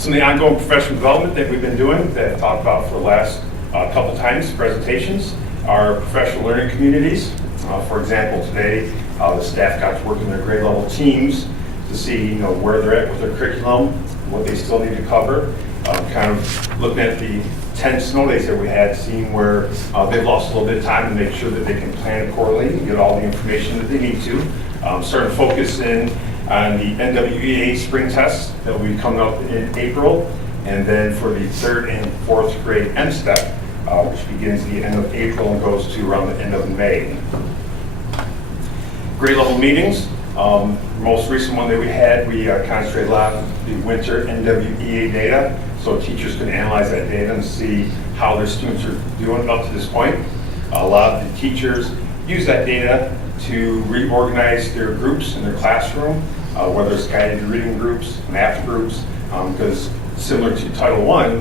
Some of the ongoing professional development that we've been doing that I've talked about for the last couple times, presentations, are professional learning communities. For example, today the staff got to work in their grade level teams to see where they're at with their curriculum, what they still need to cover. Kind of looking at the 10 snow days that we had, seeing where they've lost a little bit of time to make sure that they can plan accordingly and get all the information that they need to. Starting to focus in on the NWEA spring tests that will be coming up in April, and then for the 3rd and 4th grade M-STEP, which begins the end of April and goes to around the end of May. Grade level meetings. Most recent one that we had, we concentrated a lot on the winter NWEA data, so teachers can analyze that data and see how their students are doing up to this point. A lot of the teachers use that data to reorganize their groups in their classroom, whether it's guided reading groups, math groups, because similar to Title I,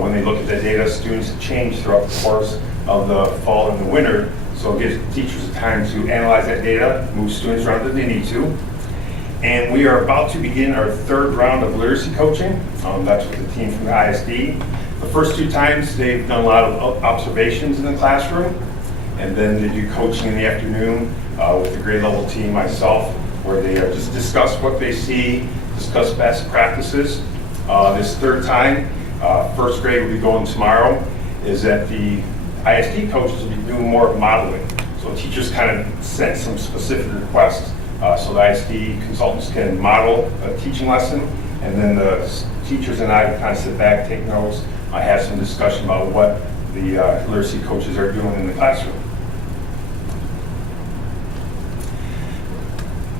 when they look at the data, students change throughout the course of the fall and the winter, so it gives teachers time to analyze that data, move students around if they need to. And we are about to begin our 3rd round of literacy coaching. That's with the team from the ISD. The first 2 times, they've done a lot of observations in the classroom, and then they do coaching in the afternoon with the grade level team, myself, where they just discuss what they see, discuss best practices. This 3rd time, 1st grade will be going tomorrow, is that the ISD coaches will be doing more modeling. So teachers kind of sent some specific requests. So the ISD consultants can model a teaching lesson, and then the teachers and I kind of sit back, take notes. I have some discussion about what the literacy coaches are doing in the classroom.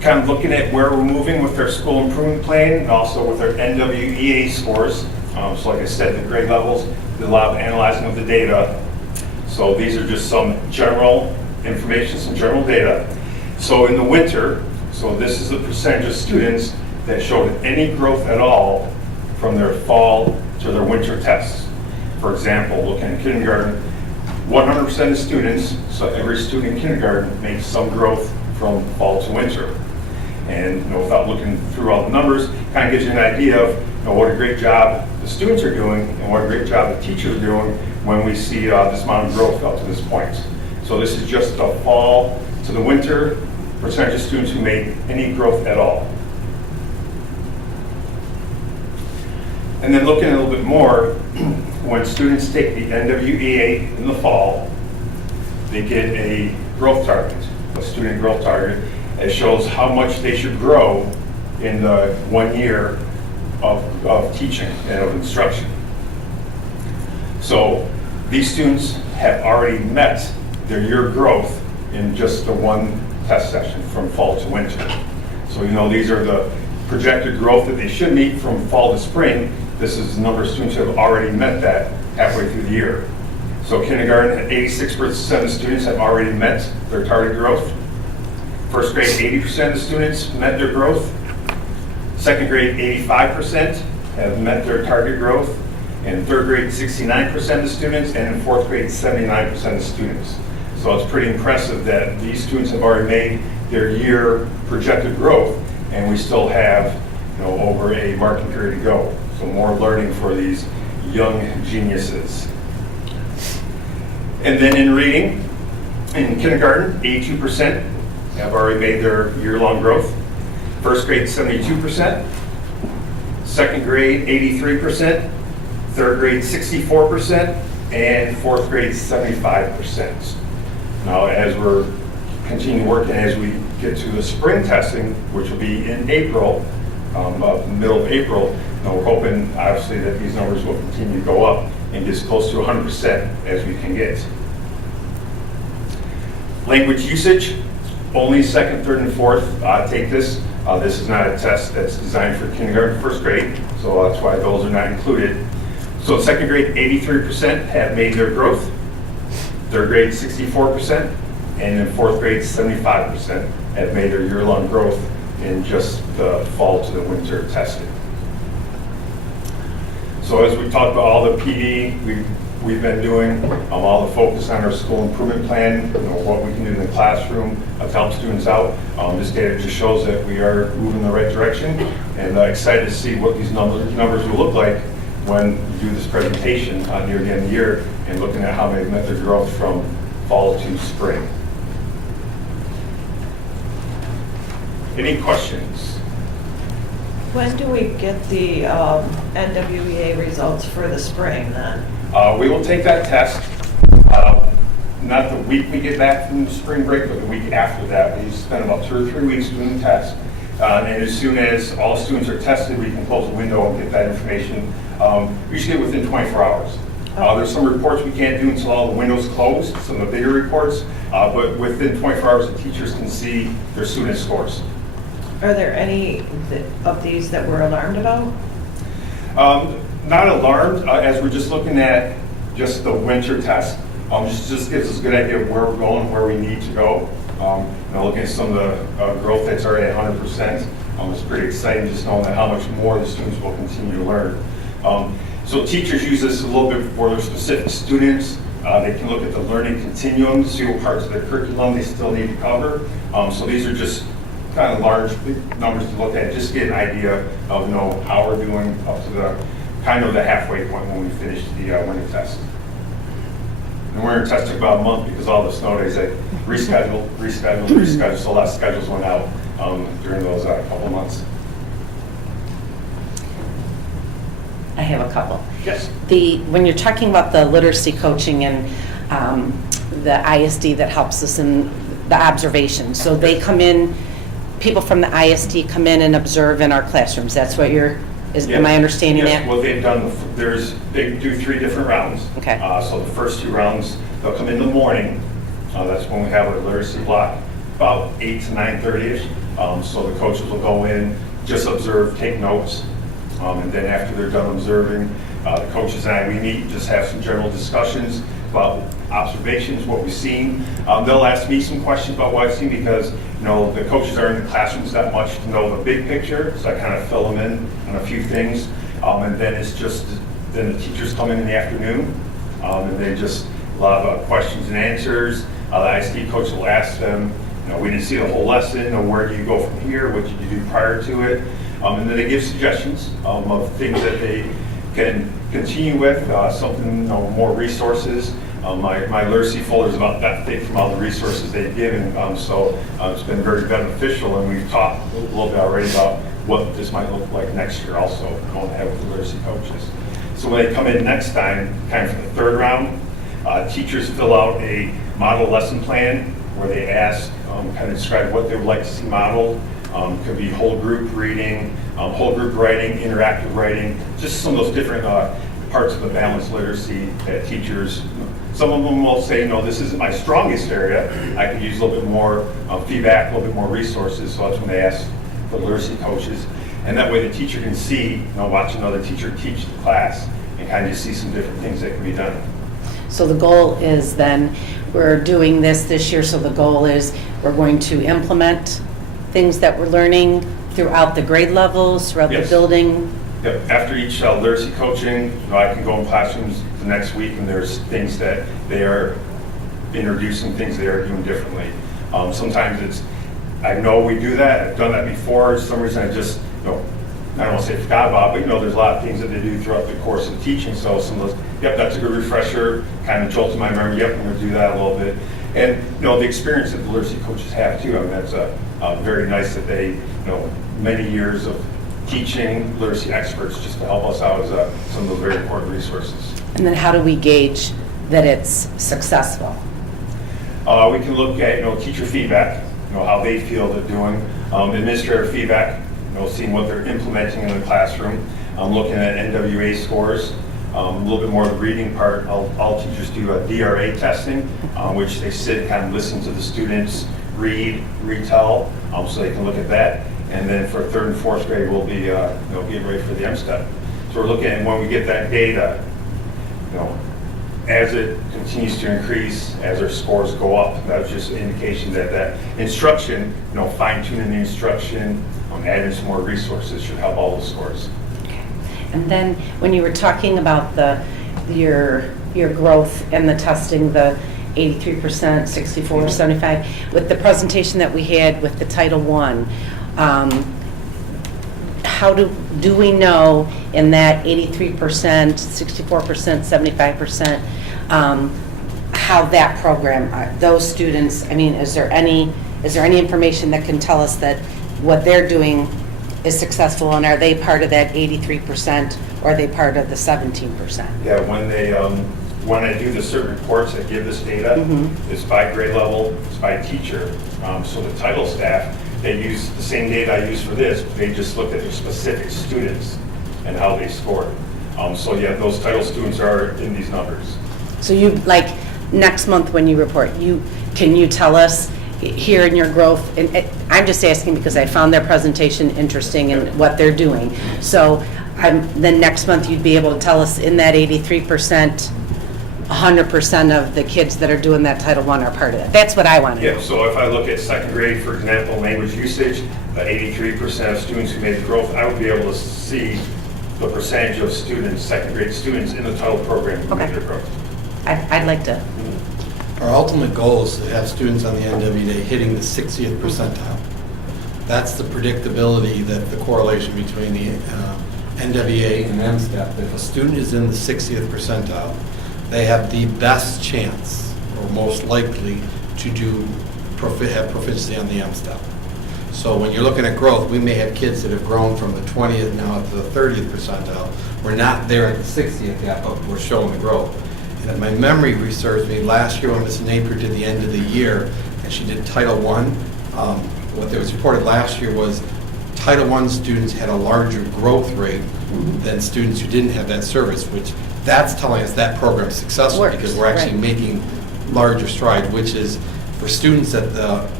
Kind of looking at where we're moving with our school improvement plan and also with our NWEA scores. So like I said, the grade levels, did a lot of analyzing of the data. So these are just some general information, some general data. So in the winter, so this is the percentage of students that showed any growth at all from their fall to their winter tests. For example, looking at kindergarten, 100% of students, so every student in kindergarten makes some growth from fall to winter. And without looking through all the numbers, kind of gives you an idea of what a great job the students are doing and what a great job the teachers are doing when we see this amount of growth up to this point. So this is just the fall to the winter percentage of students who made any growth at all. And then looking a little bit more, when students take the NWEA in the fall, they get a growth target, a student growth target. It shows how much they should grow in the 1 year of teaching and of instruction. So these students have already met their year growth in just the 1 test session from fall to winter. So these are the projected growth that they should meet from fall to spring. This is the number of students who have already met that halfway through the year. So kindergarten, 86% of students have already met their target growth. 1st grade, 80% of the students met their growth. 2nd grade, 85% have met their target growth. In 3rd grade, 69% of the students, and in 4th grade, 79% of the students. So it's pretty impressive that these students have already made their year projected growth, and we still have over a marking period to go. So more learning for these young geniuses. And then in reading, in kindergarten, 82% have already made their year-long growth. 1st grade, 72%. 2nd grade, 83%. 3rd grade, 64%. And 4th grade, 75%. Now, as we're continuing working, as we get to the spring testing, which will be in April, middle of April, we're hoping, obviously, that these numbers will continue to go up and get as close to 100% as we can get. Language usage, only 2nd, 3rd, and 4th take this. This is not a test that's designed for kindergarten, 1st grade, so that's why those are not included. So 2nd grade, 83% have made their growth. 3rd grade, 64%, and in 4th grade, 75% have made their year-long growth in just the fall to the winter testing. So as we talked about all the PD, we we've been doing, all the focus on our school improvement plan, what we can do in the classroom to help students out. This data just shows that we are moving in the right direction, and excited to see what these numbers will look like when we do this presentation near the end of the year and looking at how they've met their growth from fall to spring. Any questions? When do we get the NWEA results for the spring then? We will take that test, not the week we get back from spring break, but the week after that. We spend about 2 or 3 weeks doing the test. And as soon as all students are tested, we can close the window and get that information, usually within 24 hours. There's some reports we can't do until all the windows closed, some of the bigger reports, but within 24 hours, the teachers can see their student scores. Are there any of these that we're alarmed about? Not alarmed, as we're just looking at just the winter test. Just gives us a good idea of where we're going, where we need to go. Looking at some of the growth that's already at 100%, it's pretty exciting just knowing that how much more the students will continue to learn. So teachers use this a little bit for their specific students. They can look at the learning continuum to see what parts of their curriculum they still need to cover. So these are just kind of large numbers to look at, just to get an idea of how we're doing up to the kind of the halfway point when we finish the winter test. And the winter test took about a month because all the snow days they rescheduled, so a lot of schedules went out during those couple months. I have a couple. Yes. When you're talking about the literacy coaching and the ISD that helps us in the observation, so they come in, people from the ISD come in and observe in our classrooms. That's what am I understanding that? Well, they've done, they do 3 different rounds. Okay. So the first 2 rounds, they'll come in the morning. That's when we have our literacy block, about 8 to 9:30ish. So the coaches will go in, just observe, take notes. And then after they're done observing, the coaches and I, we meet, just have some general discussions about observations, what we've seen. They'll ask me some questions about what I've seen because, the coaches aren't in the classrooms that much to know the big picture, so I kind of fill them in on a few things. And then it's just, then the teachers come in the afternoon, and they just, a lot of questions and answers. The ISD coach will ask them, we didn't see the whole lesson, where do you go from here, what did you do prior to it? And then they give suggestions of things that they can continue with, something, more resources. My literacy folder is about that thick from all the resources they've given, so it's been very beneficial, and we've talked a little bit already about what this might look like next year also, going ahead with the literacy coaches. So when they come in next time, kind of for the 3rd round, teachers fill out a model lesson plan where they ask, kind of describe what they would like to see modeled. Could be whole group reading, whole group writing, interactive writing, just some of those different parts of the balanced literacy that teachers, some of them will say, this isn't my strongest area. I could use a little bit more feedback, a little bit more resources. So that's when they ask for literacy coaches. And that way the teacher can see, watch another teacher teach the class and kind of just see some different things that can be done. So the goal is then, we're doing this year, so the goal is we're going to implement things that we're learning throughout the grade levels, throughout the building. Yep. After each literacy coaching, I can go in classrooms the next week and there's things that they are introducing, things they are doing differently. Sometimes it's, I know we do that, I've done that before, for some reason I just, I don't want to say forgot about it, but there's a lot of things that they do throughout the course of teaching, so some of those, that's a good refresher, kind of jolts my memory, I'm going to do that a little bit. And, the experience that the literacy coaches have too, that's very nice that they, many years of teaching literacy experts just to help us out as some of those very important resources. And then how do we gauge that it's successful? We can look at, teacher feedback, how they feel they're doing, administrator feedback, seeing what they're implementing in the classroom, looking at NWA scores, a little bit more of the reading part. All teachers do a DRA testing, which they sit and kind of listen to the students read, retell, so they can look at that. And then for 3rd and 4th grade, we'll be getting ready for the M-STEP. So we're looking at when we get that data, as it continues to increase, as our scores go up, that's just an indication that that instruction, fine-tuning the instruction, adding some more resources should help all those scores. Okay. And then when you were talking about your your growth and the testing, the 83%, 64, 75. With the presentation that we had with the Title I, how do we know in that 83%, 64%, 75%, how that program, those students, I mean, is there any information that can tell us that what they're doing is successful, and are they part of that 83% or are they part of the 17%? Yeah, when I do the certain reports that give this data, it's by grade level, it's by teacher. So the title staff, they use the same data I use for this, but they just looked at the specific students and how they scored. So yeah, those title students are in these numbers. So you, like, next month when you report, can you tell us here in your growth, and I'm just asking because I found their presentation interesting and what they're doing. So then next month you'd be able to tell us in that 83%, 100% of the kids that are doing that Title I are part of that. That's what I want to know. Yeah, so if I look at second grade, for example, language usage, 83% of students who made the growth, I would be able to see the percentage of students, second grade students in the title program who made their growth. I'd like to. Our ultimate goal is to have students on the NWDA hitting the 60th percentile. That's the predictability, that the correlation between the NWA and MSTEP. If a student is in the 60th percentile, they have the best chance, or most likely, to have proficiency on the MSTEP. So when you're looking at growth, we may have kids that have grown from the 20th now to the 30th percentile. We're not there at the 60th yet, but we're showing the growth. And if my memory serves me, last year when Ms. Napier did the end of the year, and she did Title I, what was reported last year was Title I students had a larger growth rate than students who didn't have that service, which that's telling us that program's successful because we're actually making larger strides, which is for students at the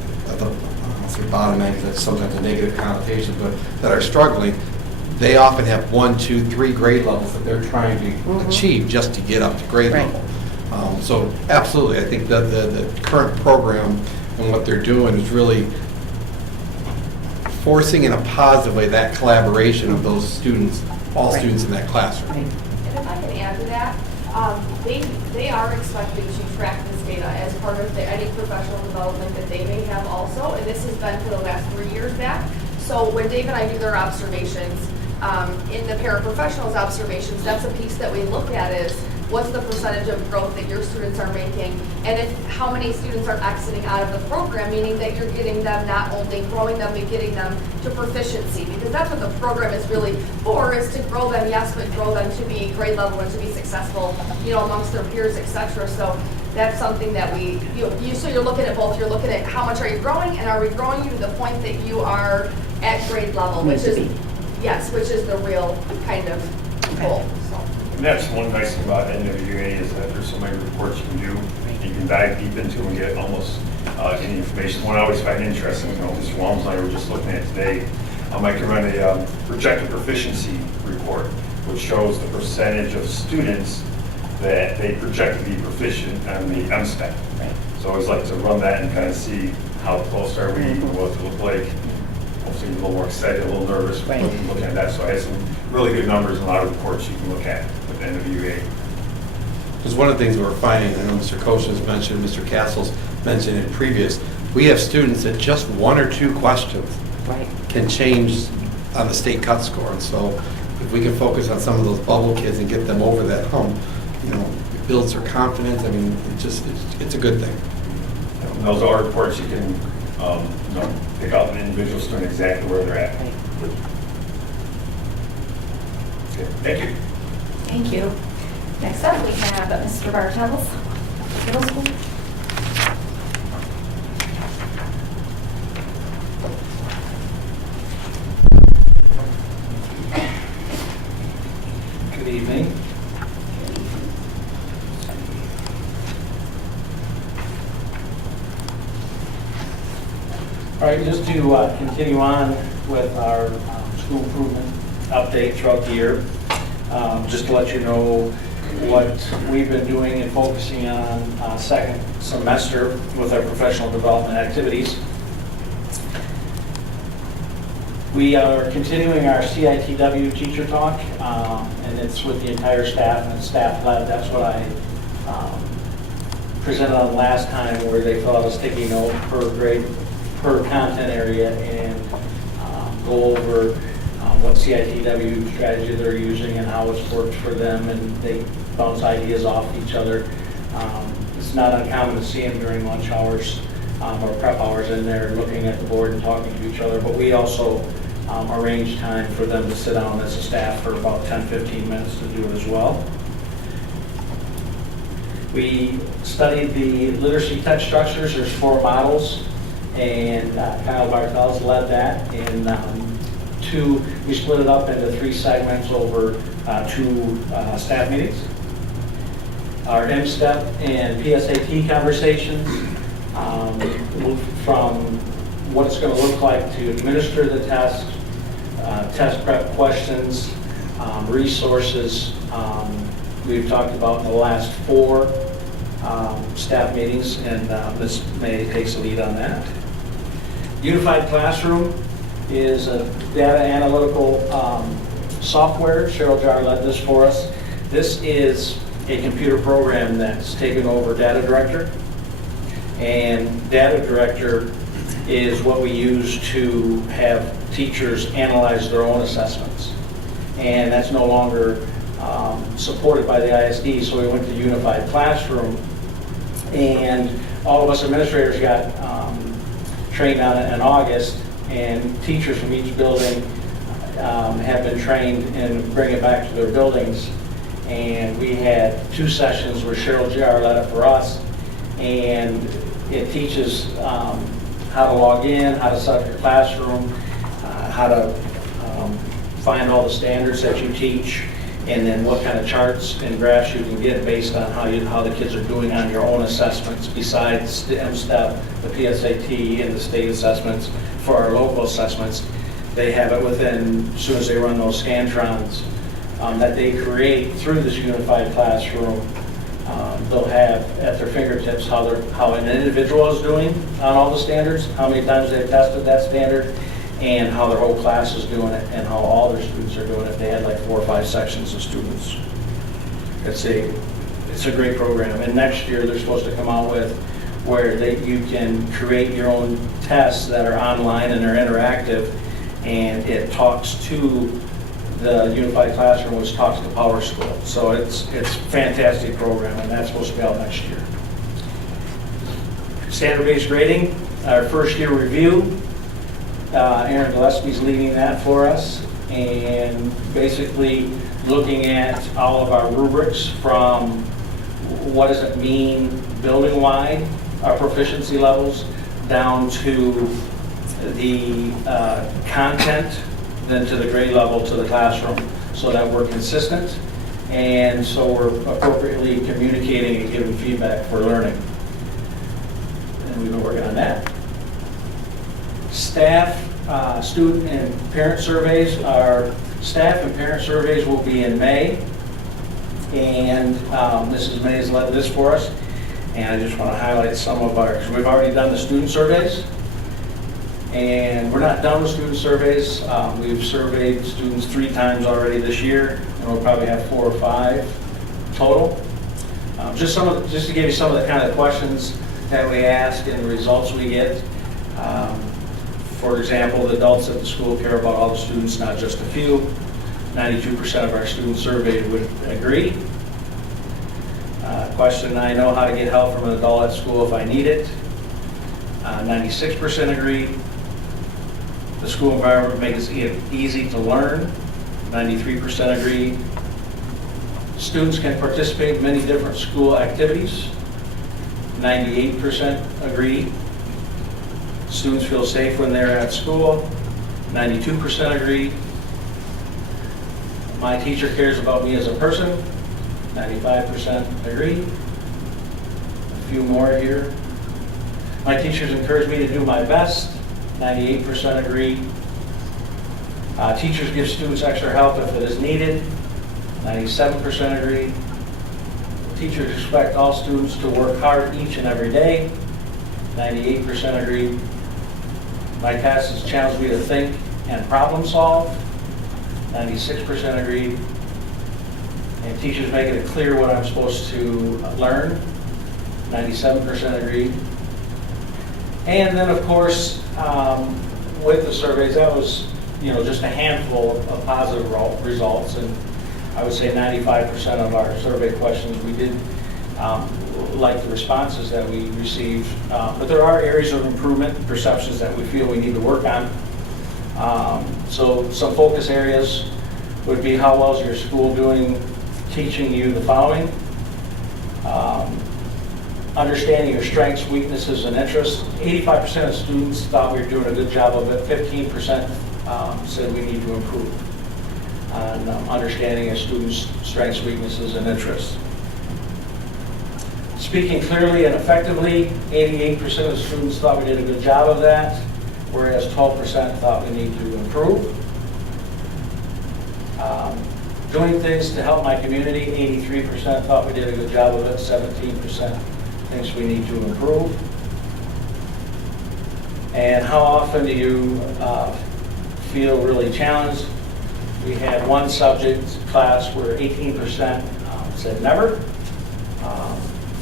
bottom end, that's sometimes a negative connotation, but that are struggling, they often have 1, 2, 3 grade levels that they're trying to achieve just to get up to grade level. So absolutely, I think that the current program and what they're doing is really forcing in a positive way that collaboration of those students, all students in that classroom. And if I can add to that, they are expected to track this data as part of any professional development that they may have also, and this has been for the last 3 years back. So when Dave and I do their observations, in the paraprofessionals observations, that's a piece that we look at is what's the percentage of growth that your students are making, and how many students are exiting out of the program, meaning that you're getting them, not only growing them, but getting them to proficiency, because that's what the program is really for, is to grow them, yes, but grow them to be grade level and to be successful, amongst their peers, etc. So that's something that so you're looking at both. You're looking at how much are you growing, and are we growing you to the point that you are at grade level, which is the real kind of goal. So. And that's one nice thing about NWA is that there's so many reports you can do. You can dive deep into and get almost any information. One I always find interesting, Mr. Walms and I were just looking at today, I can run a projected proficiency report, which shows the percentage of students that they project to be proficient on the MSTEP. So I always like to run that and kind of see how close are we, what it look like. Hopefully a little more excited, a little nervous looking at that. So I had some really good numbers and a lot of reports you can look at with the NWA. Because one of the things we're finding, I know Mr. Koshin's mentioned, Mr. Castle's mentioned in previous, we have students that just 1 or 2 questions can change on the state cut score. And so if we can focus on some of those bubble kids and get them over that hump, it builds their confidence. I mean, it's a good thing. And those are reports you can pick out an individual student exactly where they're at. Okay, thank you. Thank you. Next up, we have Mr. Bartels, middle school. Good evening. All right, just to continue on with our school improvement update throughout the year, just to let you know what we've been doing and focusing on second semester with our professional development activities. We are continuing our CITW teacher talk, and it's with the entire staff, and it's staff-led. That's what I presented on last time where they fill out a sticky note per grade, per content area, and go over what CITW strategy they're using and how it's worked for them, and they bounce ideas off each other. It's not uncommon to see them during lunch hours or prep hours in there looking at the board and talking to each other, but we also arrange time for them to sit down as a staff for about 10-15 minutes to do it as well. We studied the literacy text structures. There's 4 models, and Kyle Bartels led that. And we split it up into 3 segments over 2 staff meetings. Our M-STEP and PSAT conversations from what it's going to look like to administer the test, test prep questions, resources. We've talked about in the last 4 staff meetings, and Ms. May takes the lead on that. Unified Classroom is a data analytical software. Cheryl Jar led this for us. This is a computer program that's taken over Data Director, and Data Director is what we use to have teachers analyze their own assessments, and that's no longer supported by the ISD, so we went to Unified Classroom, and all of us administrators got trained on it in August, and teachers from each building have been trained and bring it back to their buildings. And we had 2 sessions where Cheryl Jar led it for us, and it teaches how to log in, how to set up your classroom, how to find all the standards that you teach, and then what kind of charts and graphs you can get based on how the kids are doing on your own assessments, besides the M-STEP, the PSAT, and the state assessments for our local assessments. They have it within, as soon as they run those Scantrons that they create through this unified classroom. They'll have at their fingertips how an individual is doing on all the standards, how many times they've tested that standard, and how their whole class is doing it, and how all their students are doing it. They had like 4 or 5 sections of students. It's a great program, and next year they're supposed to come out with where you can create your own tests that are online and they're interactive, and it talks to the Unified Classroom, which talks to Power School. So it's a fantastic program, and that's supposed to be out next year. Standard-based grading, our first year review. Aaron Gillespie's leading that for us, and basically looking at all of our rubrics from what does it mean building-wide, our proficiency levels, down to the content, then to the grade level, to the classroom, so that we're consistent, and so we're appropriately communicating and giving feedback for learning. And we've been working on that. Staff, student, and parent surveys. Our staff and parent surveys will be in May, and Mrs. May has led this for us, and I just want to highlight some of our, because we've already done the student surveys, and we're not done with student surveys. We've surveyed students 3 times already this year, and we'll probably have 4 or 5 total. Just to give you some of the kind of questions that we ask and the results we get. For example, the adults at the school care about all the students, not just a few. 92% of our students surveyed would agree. Question, I know how to get help from an adult at school if I need it. 96% agree. The school environment makes it easy to learn. 93% agree. Students can participate in many different school activities. 98% agree. Students feel safe when they're at school. 92% agree. My teacher cares about me as a person. 95% agree. A few more here. My teachers encourage me to do my best. 98% agree. Teachers give students extra help if it is needed. 97% agree. Teachers expect all students to work hard each and every day. 98% agree. My classes challenge me to think and problem solve. 96% agree. and teachers making it clear what I'm supposed to learn. 97% agreed. And then, of course, with the surveys, that was, just a handful of positive results, and I would say 95% of our survey questions, we did like the responses that we received, but there are areas of improvement, perceptions that we feel we need to work on. So some focus areas would be, how well is your school doing teaching you the following? Understanding your strengths, weaknesses, and interests. 85% of students thought we were doing a good job of it. 15% said we need to improve on understanding a student's strengths, weaknesses, and interests. Speaking clearly and effectively, 88% of students thought we did a good job of that, whereas 12% thought we need to improve. Doing things to help my community, 83% thought we did a good job of it, 17% thinks we need to improve. And how often do you feel really challenged? We had one subject class where 18% said never,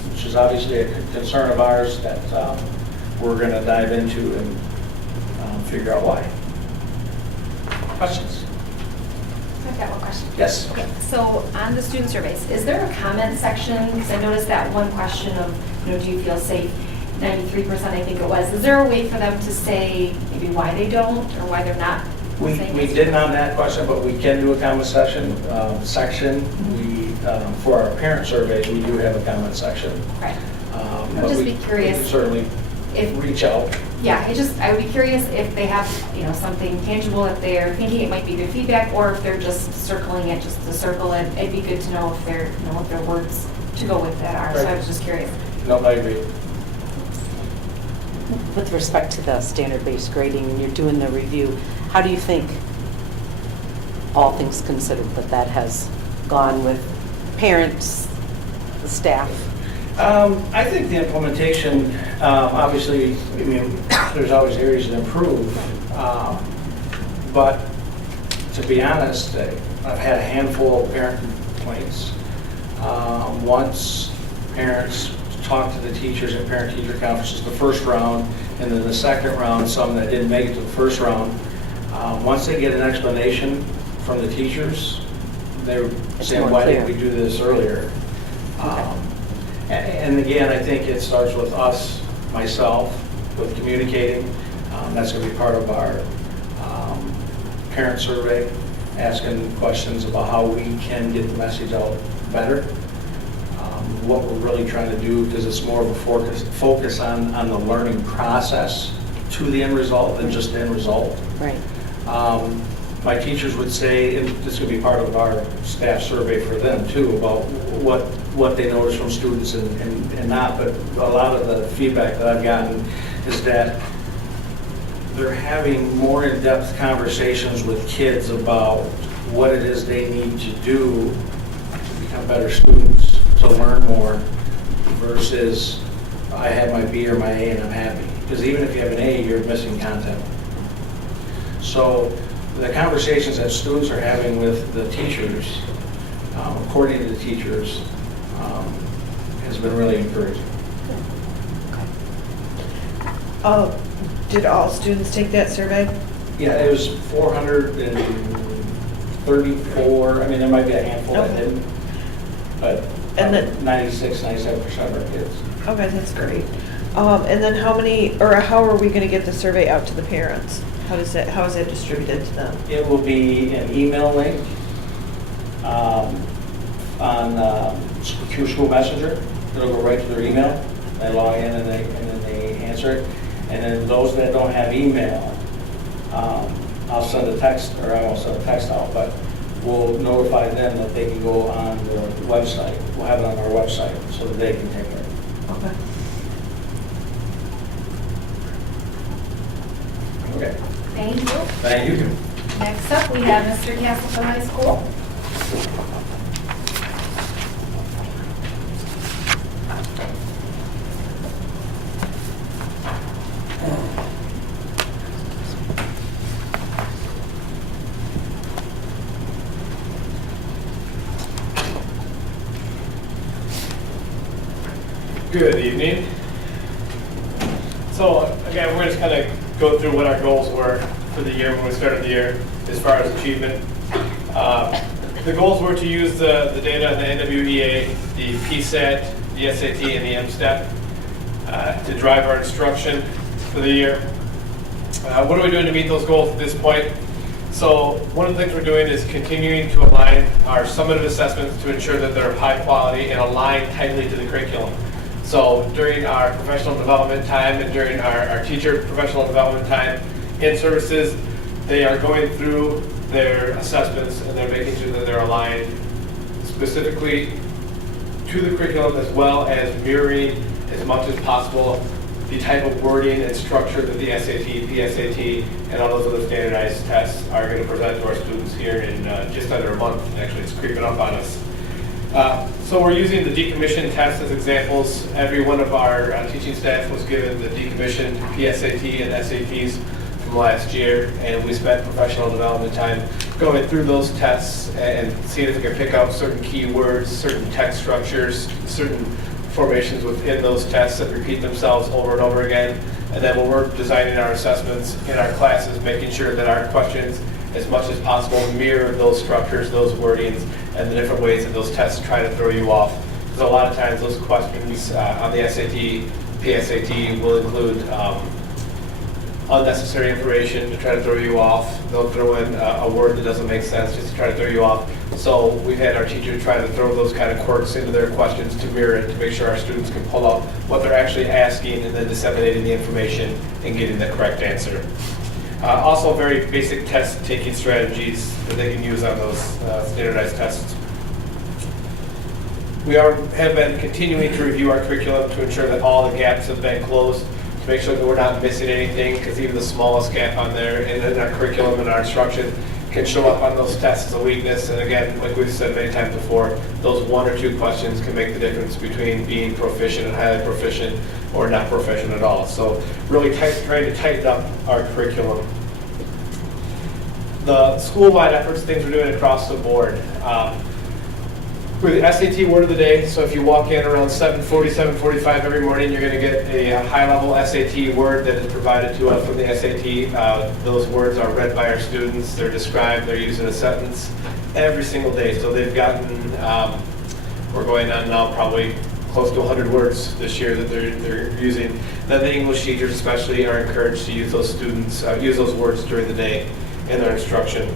which is obviously a concern of ours that we're going to dive into and figure out why. Questions? I've got one question. Yes. Okay, so on the student surveys, is there a comment section? Because I noticed that one question of, do you feel safe? 93% I think it was. Is there a way for them to say maybe why they don't or why they're not? We didn't on that question, but we can do a comment section. We for our parent surveys, we do have a comment section. Right. I'd just be curious. We can certainly reach out. Yeah, I would be curious if they have, something tangible that they're thinking it might be good feedback, or if they're just circling it just to circle it. It'd be good to know if they're, what their words to go with that are. So I was just curious. No, I agree. With respect to the standard-based grading, and you're doing the review, how do you think, all things considered, that has gone with parents, the staff? I think the implementation, obviously, there's always areas to improve, but to be honest, I've had a handful of parent complaints. Once parents talked to the teachers at parent-teacher conferences the first round, and then the second round, some that didn't make it to the first round, once they get an explanation from the teachers, they're saying, why didn't we do this earlier? And again, I think it starts with us, myself, with communicating. That's going to be part of our parent survey, asking questions about how we can get the message out better. What we're really trying to do, because it's more of a focus on the learning process to the end result than just the end result. Right. My teachers would say, and this would be part of our staff survey for them too, about what they notice from students and not, but a lot of the feedback that I've gotten is that they're having more in-depth conversations with kids about what it is they need to do to become better students, to learn more, versus I have my B or my A and I'm happy. Because even if you have an A, you're missing content. So the conversations that students are having with the teachers, according to the teachers, has been really encouraging. Did all students take that survey? Yeah, it was 434. There might be a handful that didn't, but And then 96, 97% of our kids. Okay, that's great. And then how are we going to get the survey out to the parents? How is that distributed to them? It will be an email link through School Messenger. It'll go right to their email. They log in and then they answer it. And then those that don't have email, I'll send a text, or I won't send a text out, but we'll notify them that they can go on the website. We'll have it on our website so that they can take it. Okay. Okay. Thank you. Thank you. Next up, we have Mr. Castleton High School. Good evening. So again, we're going to kind of go through what our goals were for the year when we started the year as far as achievement. The goals were to use the data in the NWEA, the PSAT, the SAT, and the MSTEP to drive our instruction for the year. What are we doing to meet those goals at this point? So one of the things we're doing is continuing to align our summative assessments to ensure that they're high quality and aligned tightly to the curriculum. So during our professional development time and during our teacher professional development time in services, they are going through their assessments and they're making sure that they're aligned specifically to the curriculum, as well as mirroring as much as possible the type of wording and structure that the SAT, PSAT, and all those other standardized tests are going to present to our students here in just under a month. Actually, it's creeping up on us. So we're using the decommissioned tests as examples. Every one of our teaching staff was given the decommissioned PSAT and SATs from last year, and we spent professional development time going through those tests and seeing if we can pick out certain keywords, certain text structures, certain formations within those tests that repeat themselves over and over again. And then when we're designing our assessments in our classes, making sure that our questions, as much as possible, mirror those structures, those wordings, and the different ways that those tests try to throw you off. Because a lot of times those questions on the SAT, PSAT will include unnecessary information to try to throw you off. They'll throw in a word that doesn't make sense just to try to throw you off. So we've had our teachers try to throw those kind of quirks into their questions to mirror it, to make sure our students can pull out what they're actually asking and then disseminating the information and getting the correct answer. Also very basic test taking strategies that they can use on those standardized tests. We have been continuing to review our curriculum to ensure that all the gaps have been closed, to make sure that we're not missing anything, because even the smallest gap on there in our curriculum and our instruction can show up on those tests as a weakness. And again, like we've said many times before, those one or two questions can make the difference between being proficient and highly proficient or not proficient at all. So really trying to tighten up our curriculum. The school-wide efforts, things we're doing across the board. We're the SAT word of the day, so if you walk in around 7:40, 7:45 every morning, you're going to get a high-level SAT word that is provided to us from the SAT. Those words are read by our students, they're described, they're used in a sentence every single day. So they've gotten, we're going on now probably close to 100 words this year that they're using. Then the English teachers especially are encouraged to use those students, use those words during the day in their instruction.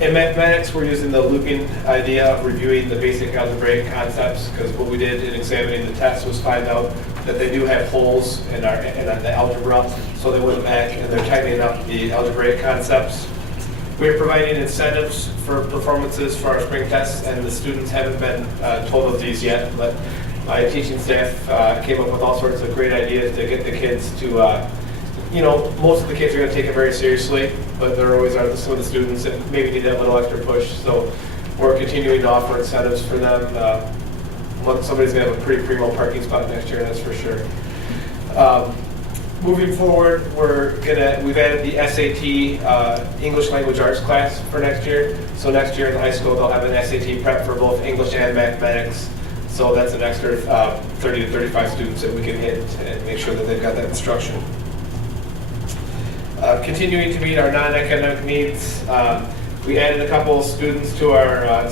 In mathematics, we're using the looping idea of reviewing the basic algebraic concepts, because what we did in examining the tests was find out that they do have holes in the algebra, so they went back and they're tightening up the algebraic concepts. We're providing incentives for performances for our spring tests, and the students haven't been told of these yet, but my teaching staff came up with all sorts of great ideas to get the kids to most of the kids are going to take it very seriously, but there always are some of the students that maybe need that little extra push. So we're continuing to offer incentives for them. Somebody's going to have a pretty primo parking spot next year, that's for sure. Moving forward, we've added the SAT English Language Arts class for next year. So next year in high school, they'll have an SAT prep for both English and mathematics. So that's an extra 30 to 35 students that we can hit and make sure that they've got that instruction. Continuing to meet our non-academic needs, we added a couple of students to our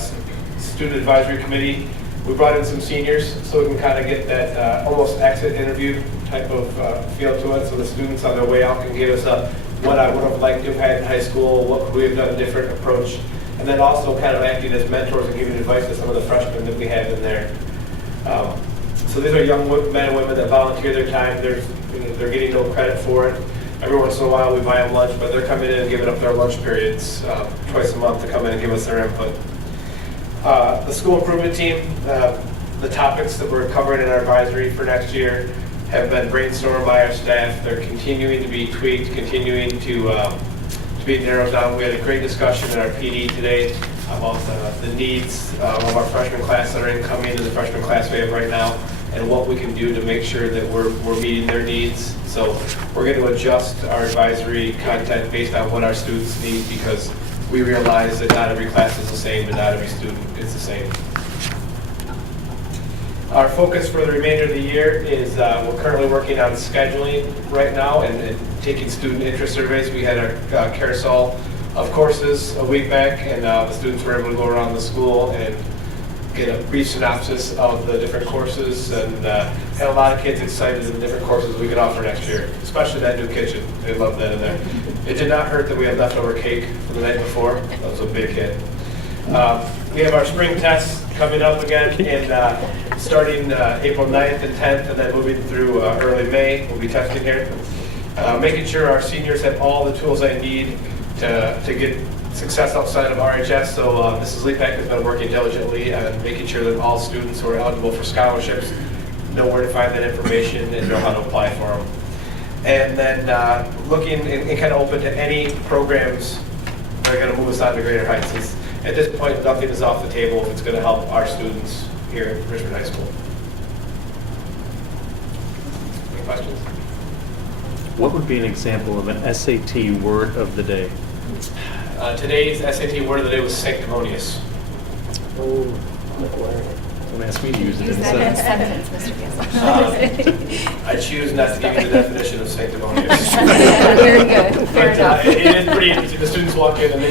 student advisory committee. We brought in some seniors so we can kind of get that almost exit interview type of feel to it, so the students on their way out can give us what I would have liked to have had in high school, what could we have done different approach, and then also kind of acting as mentors and giving advice to some of the freshmen that we have in there. So these are young men and women that volunteer their time. They're getting no credit for it. Every once in a while we buy them lunch, but they're coming in and giving up their lunch periods twice a month to come in and give us their input. The school improvement team, the topics that we're covering in our advisory for next year have been brainstormed by our staff. They're continuing to be tweaked, continuing to be narrowed down. We had a great discussion in our PD today about the needs of our freshman class that are incoming to the freshman class we have right now, and what we can do to make sure that we're meeting their needs. So we're going to adjust our advisory content based on what our students need, because we realize that not every class is the same and not every student is the same. Our focus for the remainder of the year is we're currently working on scheduling right now and taking student interest surveys. We had our carousel of courses a week back, and the students were able to go around the school and get a brief synopsis of the different courses, and had a lot of kids excited in the different courses we could offer next year, especially that new kitchen. They loved that in there. It did not hurt that we had leftover cake from the night before. That was a big hit. We have our spring tests coming up again, and starting April 9th and 10th, and then moving through early May, we'll be testing here. Making sure our seniors have all the tools they need to get success outside of RHS. So Mrs. Leapak has been working diligently on making sure that all students who are eligible for scholarships know where to find that information and know how to apply for them. And then looking and kind of open to any programs that are going to move us on to greater heights. At this point, nothing is off the table if it's going to help our students here at Richmond High School. Any questions? What would be an example of an SAT word of the day? Today's SAT word of the day was sanctimonious. Oh, don't ask me to use it in a that sentence. sentence, Mr. Gassel. I choose not to give you the definition of sanctimonious. Very good. Fair enough. It is pretty interesting. The students walk in and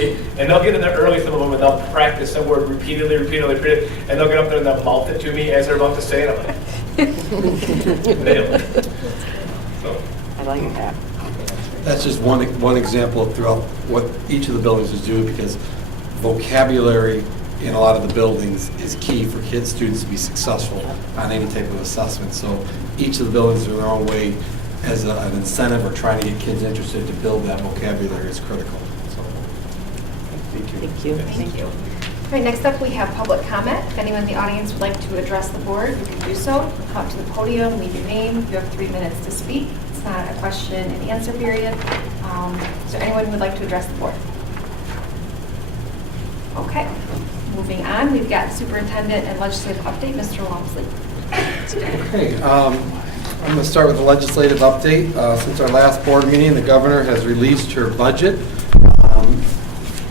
they'll get in there early, some of them, and they'll practice the word repeatedly, and they'll get up there and they'll mouth it to me as they're about to say it. I'm like, nailed it. So. I like that. That's just one example throughout what each of the buildings is doing, because vocabulary in a lot of the buildings is key for students to be successful on any type of assessment. So each of the buildings in their own way as an incentive or trying to get kids interested to build that vocabulary is critical. So, thank you. Thank you. Thank you. All right, next up we have public comment. If anyone in the audience would like to address the board, you can do so. Come up to the podium, leave your name. You have 3 minutes to speak. It's not a question and answer period. Is there anyone who would like to address the board? Okay, moving on, we've got superintendent and legislative update, Mr. Walmsley. Okay, I'm going to start with the legislative update. Since our last board meeting, the governor has released her budget.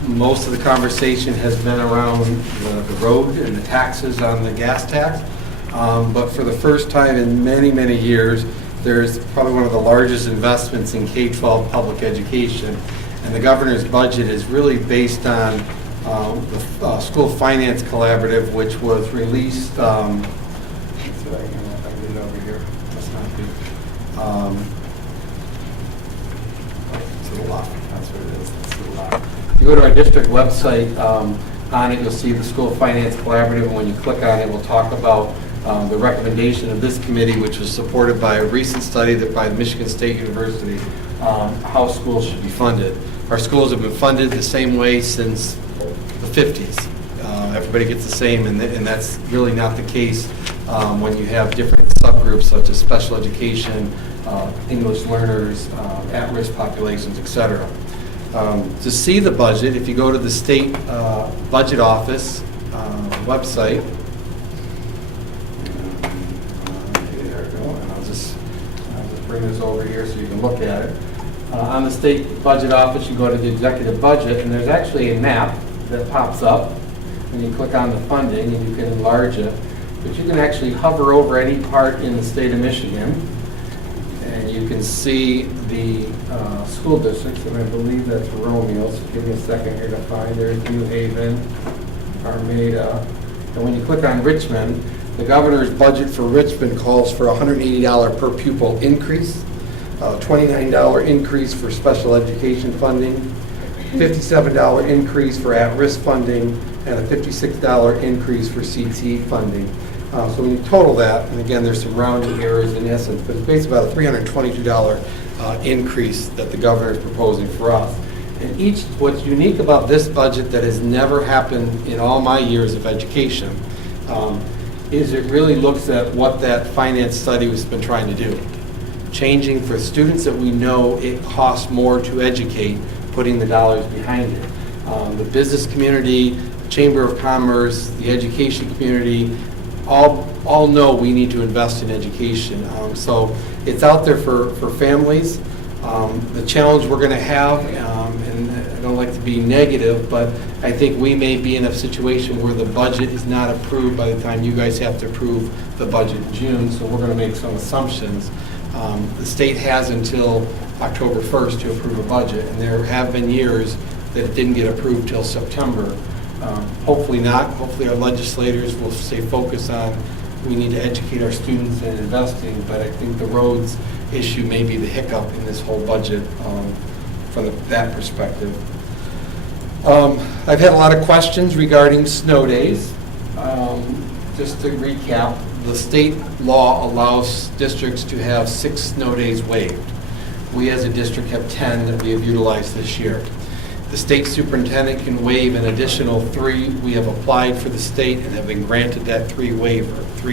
Most of the conversation has been around the road and the taxes on the gas tax. But for the first time in many, many years, there's probably one of the largest investments in K-12 public education. And the governor's budget is really based on the School Finance Collaborative, which was released, I get it over here. That's not good. To the left, that's what it is. That's to the left. If you go to our district website, on it you'll see the School Finance Collaborative, and when you click on it, we'll talk about the recommendation of this committee, which was supported by a recent study that by Michigan State University, how schools should be funded. Our schools have been funded the same way since the 50s. Everybody gets the same, and that's really not the case when you have different subgroups such as special education, English learners, at-risk populations, etc. To see the budget, if you go to the state budget office website, there we go, and I'll just bring this over here so you can look at it. On the state budget office, you go to the executive budget, and there's actually a map that pops up, and you click on the funding, and you can enlarge it. But you can actually hover over any part in the state of Michigan, and you can see the school districts, and I believe that's Romeo, so give me a second here to find. There's New Haven, Armada, and when you click on Richmond, the governor's budget for Richmond calls for a $180 per pupil increase, $29 increase for special education funding, $57 increase for at-risk funding, and a $56 increase for CT funding. So when you total that, and again, there's some rounding errors in essence, but it's basically about a $322 increase that the governor is proposing for us. And what's unique about this budget that has never happened in all my years of education is it really looks at what that finance study has been trying to do. Changing for students that we know it costs more to educate, putting the dollars behind it. The business community, Chamber of Commerce, the education community, all know we need to invest in education. So it's out there for families. The challenge we're going to have, and I don't like to be negative, but I think we may be in a situation where the budget is not approved by the time you guys have to approve the budget in June, so we're going to make some assumptions. The state has until October 1st to approve a budget, and there have been years that it didn't get approved till September. Hopefully not. Hopefully our legislators will stay focused on we need to educate our students in investing, but I think the roads issue may be the hiccup in this whole budget from that perspective. I've had a lot of questions regarding snow days. Just to recap, the state law allows districts to have 6 snow days waived. We as a district have 10 that we have utilized this year. The state superintendent can waive an additional 3. We have applied for the state and have been granted that 3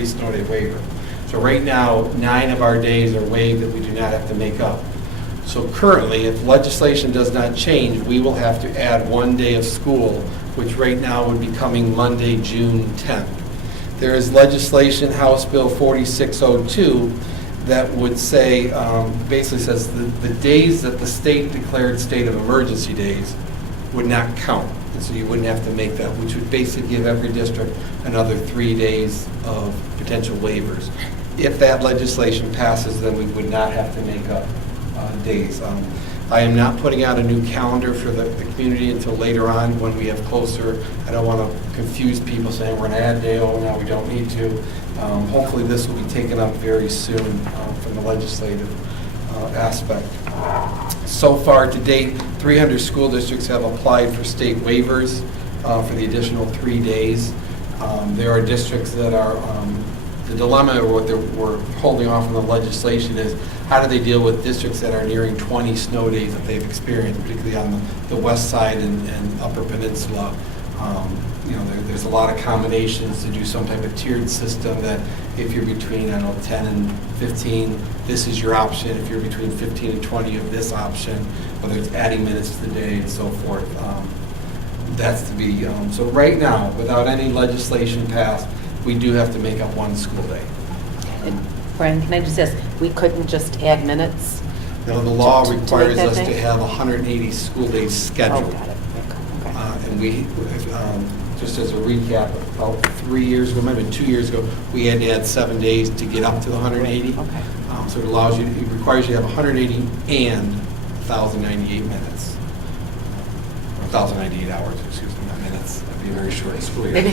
snow day waiver. So right now, 9 of our days are waived that we do not have to make up. So currently, if legislation does not change, we will have to add 1 day of school, which right now would be coming Monday, June 10th. There is legislation, House Bill 4602, that would say, basically says the days that the state declared state of emergency days would not count. And so you wouldn't have to make that, which would basically give every district another 3 days of potential waivers. If that legislation passes, then we would not have to make up days. I am not putting out a new calendar for the community until later on when we have closer. I don't want to confuse people saying we're going to add a day, oh, now we don't need to. Hopefully this will be taken up very soon from the legislative aspect. So far to date, 300 school districts have applied for state waivers for the additional 3 days. There are districts that are, the dilemma or what we're holding off on the legislation is how do they deal with districts that are nearing 20 snow days that they've experienced, particularly on the west side and upper peninsula. There's a lot of combinations to do some type of tiered system that if you're between, 10 and 15, this is your option. If you're between 15 and 20 of this option, whether it's adding minutes to the day and so forth. That's to be, so right now, without any legislation passed, we do have to make up 1 school day. And Brian, can I just ask, we couldn't just add minutes? No, the law to requires make that us day? to have 180 school days scheduled. Oh, got it. Okay. And we, just as a recap, about 3 years ago, maybe 2 years ago, we had to add 7 days to get up to the 180. Okay. So it allows you, it requires you to have 180 and 1,098 minutes. 1,098 hours, excuse me, not minutes. That'd be a very short school year.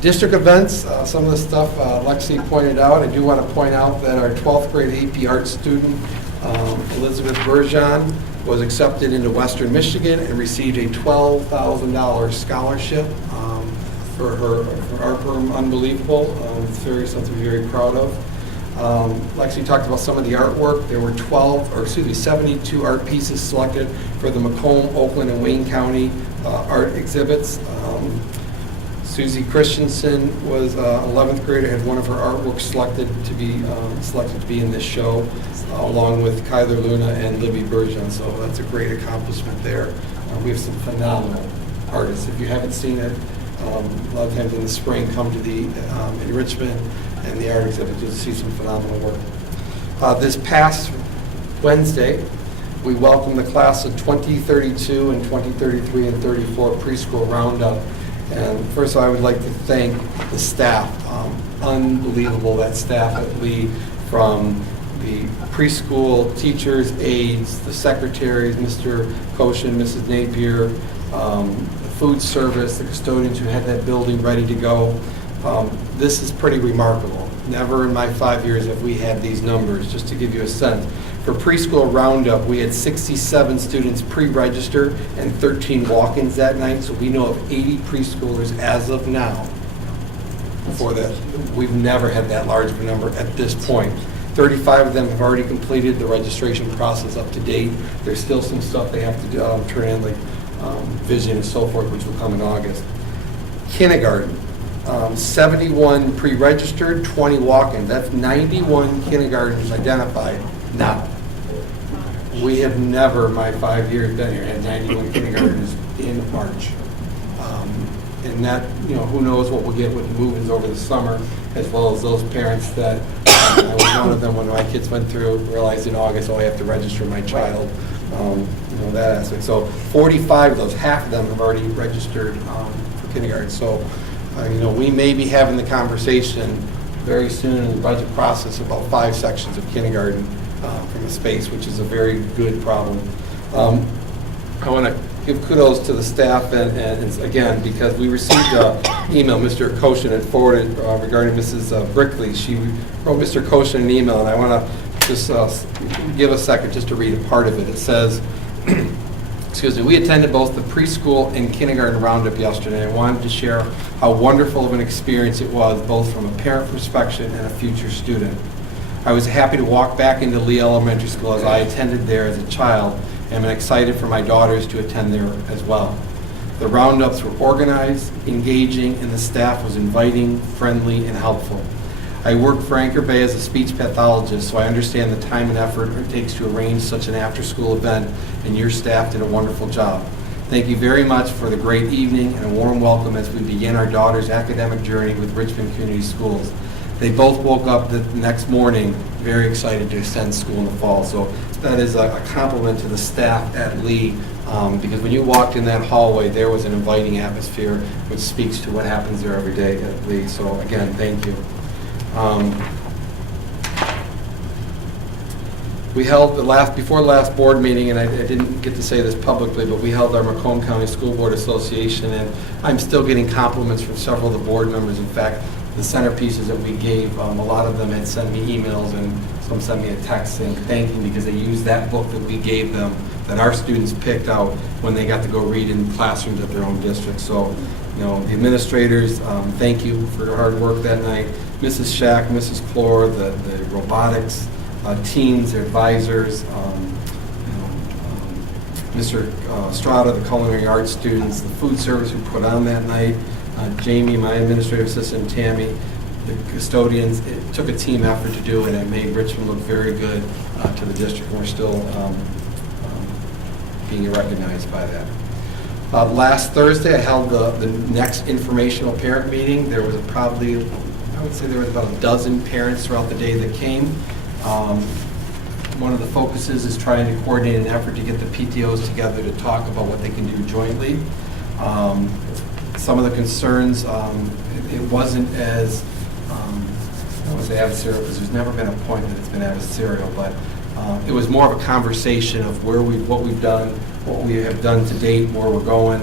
District events, some of the stuff Lexi pointed out. I do want to point out that our 12th grade AP art student, Elizabeth Bergeon, was accepted into Western Michigan and received a $12,000 scholarship for her art program. Unbelievable. It's something to be very proud of. Lexi talked about some of the artwork. There were 72 art pieces selected for the Macomb, Oakland, and Wayne County art exhibits. Susie Christensen was 11th grader, had one of her artworks selected to be in this show, along with Kyler Luna and Libby Bergeon. So that's a great accomplishment there. We have some phenomenal artists. If you haven't seen it, a lot of times in the spring, come to the in Richmond and the art exhibit to see some phenomenal work. This past Wednesday, we welcomed the class of 2032 and 2033 and 34 preschool roundup. And first of all, I would like to thank the staff. Unbelievable, that staff at Lee, from the preschool teachers, aides, the secretaries, Mr. Koshin, Mrs. Napier, the food service, the custodians who had that building ready to go. This is pretty remarkable. Never in my 5 years have we had these numbers, just to give you a sense. For preschool roundup, we had 67 students pre-register and 13 walk-ins that night, so we know of 80 preschoolers as of now. For that, we've never had that large of a number at this point. 35 of them have already completed the registration process up to date. There's still some stuff they have to turn in, like vision and so forth, which will come in August. Kindergarten, 71 pre-registered, 20 walk-ins. That's 91 kindergartens identified now. We have never, my 5 years been here, had 91 kindergartens in March. And that, who knows what we'll get with move-ins over the summer, as well as those parents that, I was one of them when my kids went through, realized in August, oh, I have to register my child. that aspect. So 45 of those, half of them have already registered for kindergarten. So, we may be having the conversation very soon in the budget process about 5 sections of kindergarten from a space, which is a very good problem. I want to give kudos to the staff and again, because we received an email Mr. Koshin had forwarded regarding Mrs. Brickley. She wrote Mr. Koshin an email, and I want to just give a second just to read a part of it. It says, excuse me, we attended both the preschool and kindergarten roundup yesterday. I wanted to share how wonderful of an experience it was, both from a parent perspective and a future student. I was happy to walk back into Lee Elementary School as I attended there as a child, and I'm excited for my daughters to attend there as well. The roundups were organized, engaging, and the staff was inviting, friendly, and helpful. I worked for Anchor Bay as a speech pathologist, so I understand the time and effort it takes to arrange such an after-school event, and your staff did a wonderful job. Thank you very much for the great evening and a warm welcome as we begin our daughter's academic journey with Richmond Community Schools. They both woke up the next morning very excited to attend school in the fall, so that is a compliment to the staff at Lee, because when you walked in that hallway, there was an inviting atmosphere, which speaks to what happens there every day at Lee. So again, thank you. We held before the last board meeting, and I didn't get to say this publicly, but we held our Macomb County School Board Association, and I'm still getting compliments from several of the board members. In fact, the centerpieces that we gave, a lot of them had sent me emails, and some sent me a text saying thank you, because they used that book that we gave them, that our students picked out when they got to go read in classrooms at their own district. So, the administrators, thank you for your hard work that night. Mrs. Shack, Mrs. Clore, the robotics teams, their advisors, Mr. Strada, the culinary arts students, the food service who put on that night, Jamie, my administrative assistant, Tammy, the custodians. It took a team effort to do it, and it made Richmond look very good to the district. We're still being recognized by that. Last Thursday, I held the next informational parent meeting. There was probably, I would say there was about a dozen parents throughout the day that came. One of the focuses is trying to coordinate an effort to get the PTOs together to talk about what they can do jointly. Some of the concerns, it wasn't as, I would say adversarial, because there's never been a point that it's been adversarial, but it was more of a conversation of what we've done, what we have done to date, where we're going,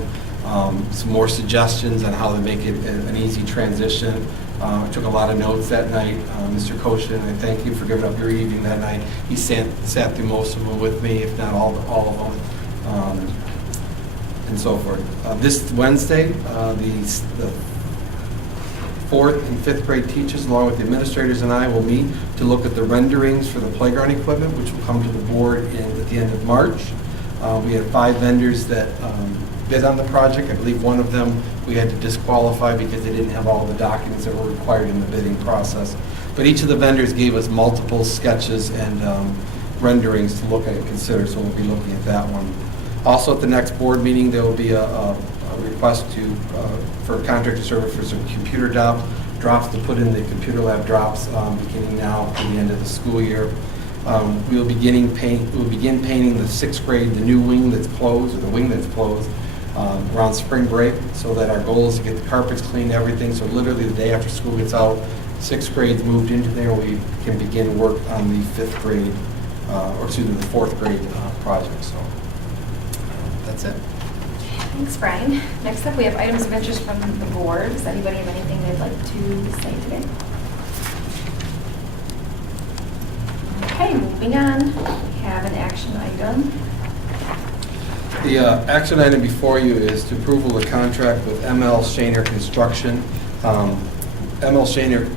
some more suggestions on how to make it an easy transition. I took a lot of notes that night. Mr. Koshin, I thank you for giving up your evening that night. He sat through most of them with me, if not all of them, and so forth. This Wednesday, the 4th and 5th grade teachers, along with the administrators and I, will meet to look at the renderings for the playground equipment, which will come to the board at the end of March. We had 5 vendors that bid on the project. I believe one of them we had to disqualify because they didn't have all the documents that were required in the bidding process. But each of the vendors gave us multiple sketches and renderings to look at and consider, so we'll be looking at that one. Also at the next board meeting, there will be a request for a contractor service for some computer drops to put in the computer lab drops beginning now to the end of the school year. We'll begin painting the 6th grade, the new wing that's closed, or the wing that's closed, around spring break, so that our goal is to get the carpets cleaned, everything. So literally the day after school gets out, 6th grade's moved into there, we can begin work on the 5th grade, the 4th grade project. So that's it. Thanks, Brian. Next up, we have items of interest from the board. Does anybody have anything they'd like to say today? Okay, moving on. We have an action item. The action item before you is to approval of the contract with ML Shaner Construction. ML Shaner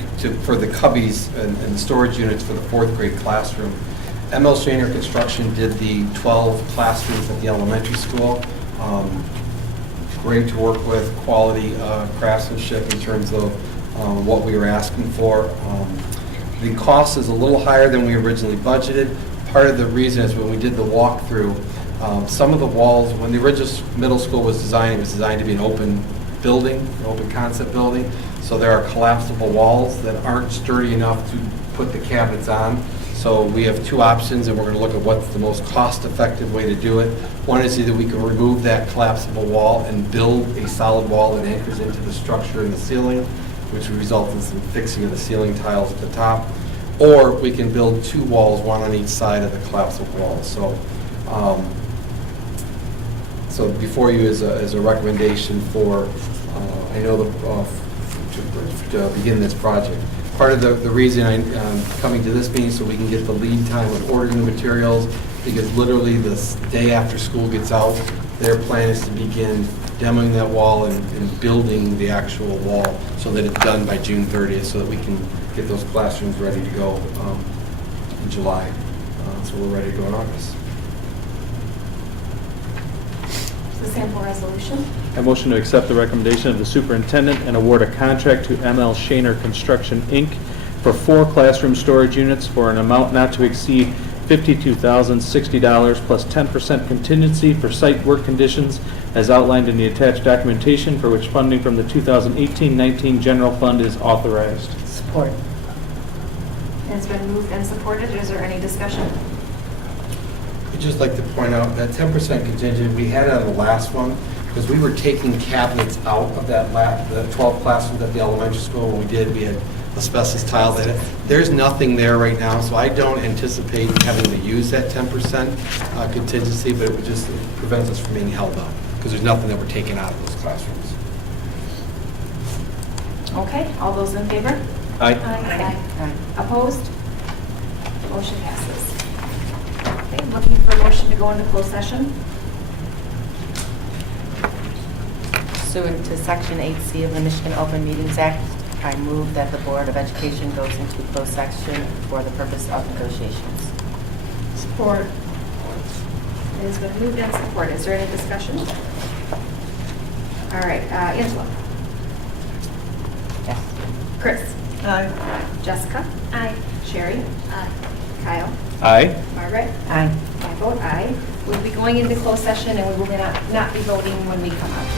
for the cubbies and storage units for the 4th grade classroom. ML Shaner Construction did the 12 classrooms at the elementary school. Great to work with, quality craftsmanship in terms of what we were asking for. The cost is a little higher than we originally budgeted. Part of the reason is when we did the walkthrough, some of the walls, when the original middle school was designed, it was designed to be an open building, an open concept building. So there are collapsible walls that aren't sturdy enough to put the cabinets on. So we have two options, and we're going to look at what's the most cost-effective way to do it. One is either we can remove that collapsible wall and build a solid wall that anchors into the structure in the ceiling, which would result in some fixing of the ceiling tiles at the top. Or we can build two walls, one on each side of the collapsible wall. So before you is a recommendation for, I know, to begin this project. Part of the reason I'm coming to this meeting so we can get the lead time of ordering the materials, because literally the day after school gets out, their plan is to begin demoing that wall and building the actual wall so that it's done by June 30th, so that we can get those classrooms ready to go in July. So we're ready to go in August. The sample resolution. I motion to accept the recommendation of the superintendent and award a contract to ML Shaner Construction, Inc. for 4 classroom storage units for an amount not to exceed $52,060 plus 10% contingency for site work conditions as outlined in the attached documentation, for which funding from the 2018-19 general fund is authorized. Support. It's been moved and supported. Is there any discussion? I'd just like to point out that 10% contingent, we had it on the last one, because we were taking cabinets out of that the 12 classrooms at the elementary school. When we had asbestos tiles in it. There's nothing there right now, so I don't anticipate having to use that 10% contingency, but it prevents us from being held up, because there's nothing that we're taking out of those classrooms. Okay, all those in favor? Aye. Aye. Opposed? Motion passes. Okay, looking for a motion to go into closed session. Pursuant to Section 8C of the Michigan Open Meetings Act, I move that the Board of Education goes into closed session for the purpose of negotiations. Support. It has been moved and supported. Is there any discussion? All right, Angela. Yes. Chris. Aye. Jessica. Aye. Sherry. Aye. Kyle. Aye. Margaret. Aye. I vote aye. We'll be going into closed session, and we will not be voting when we come out.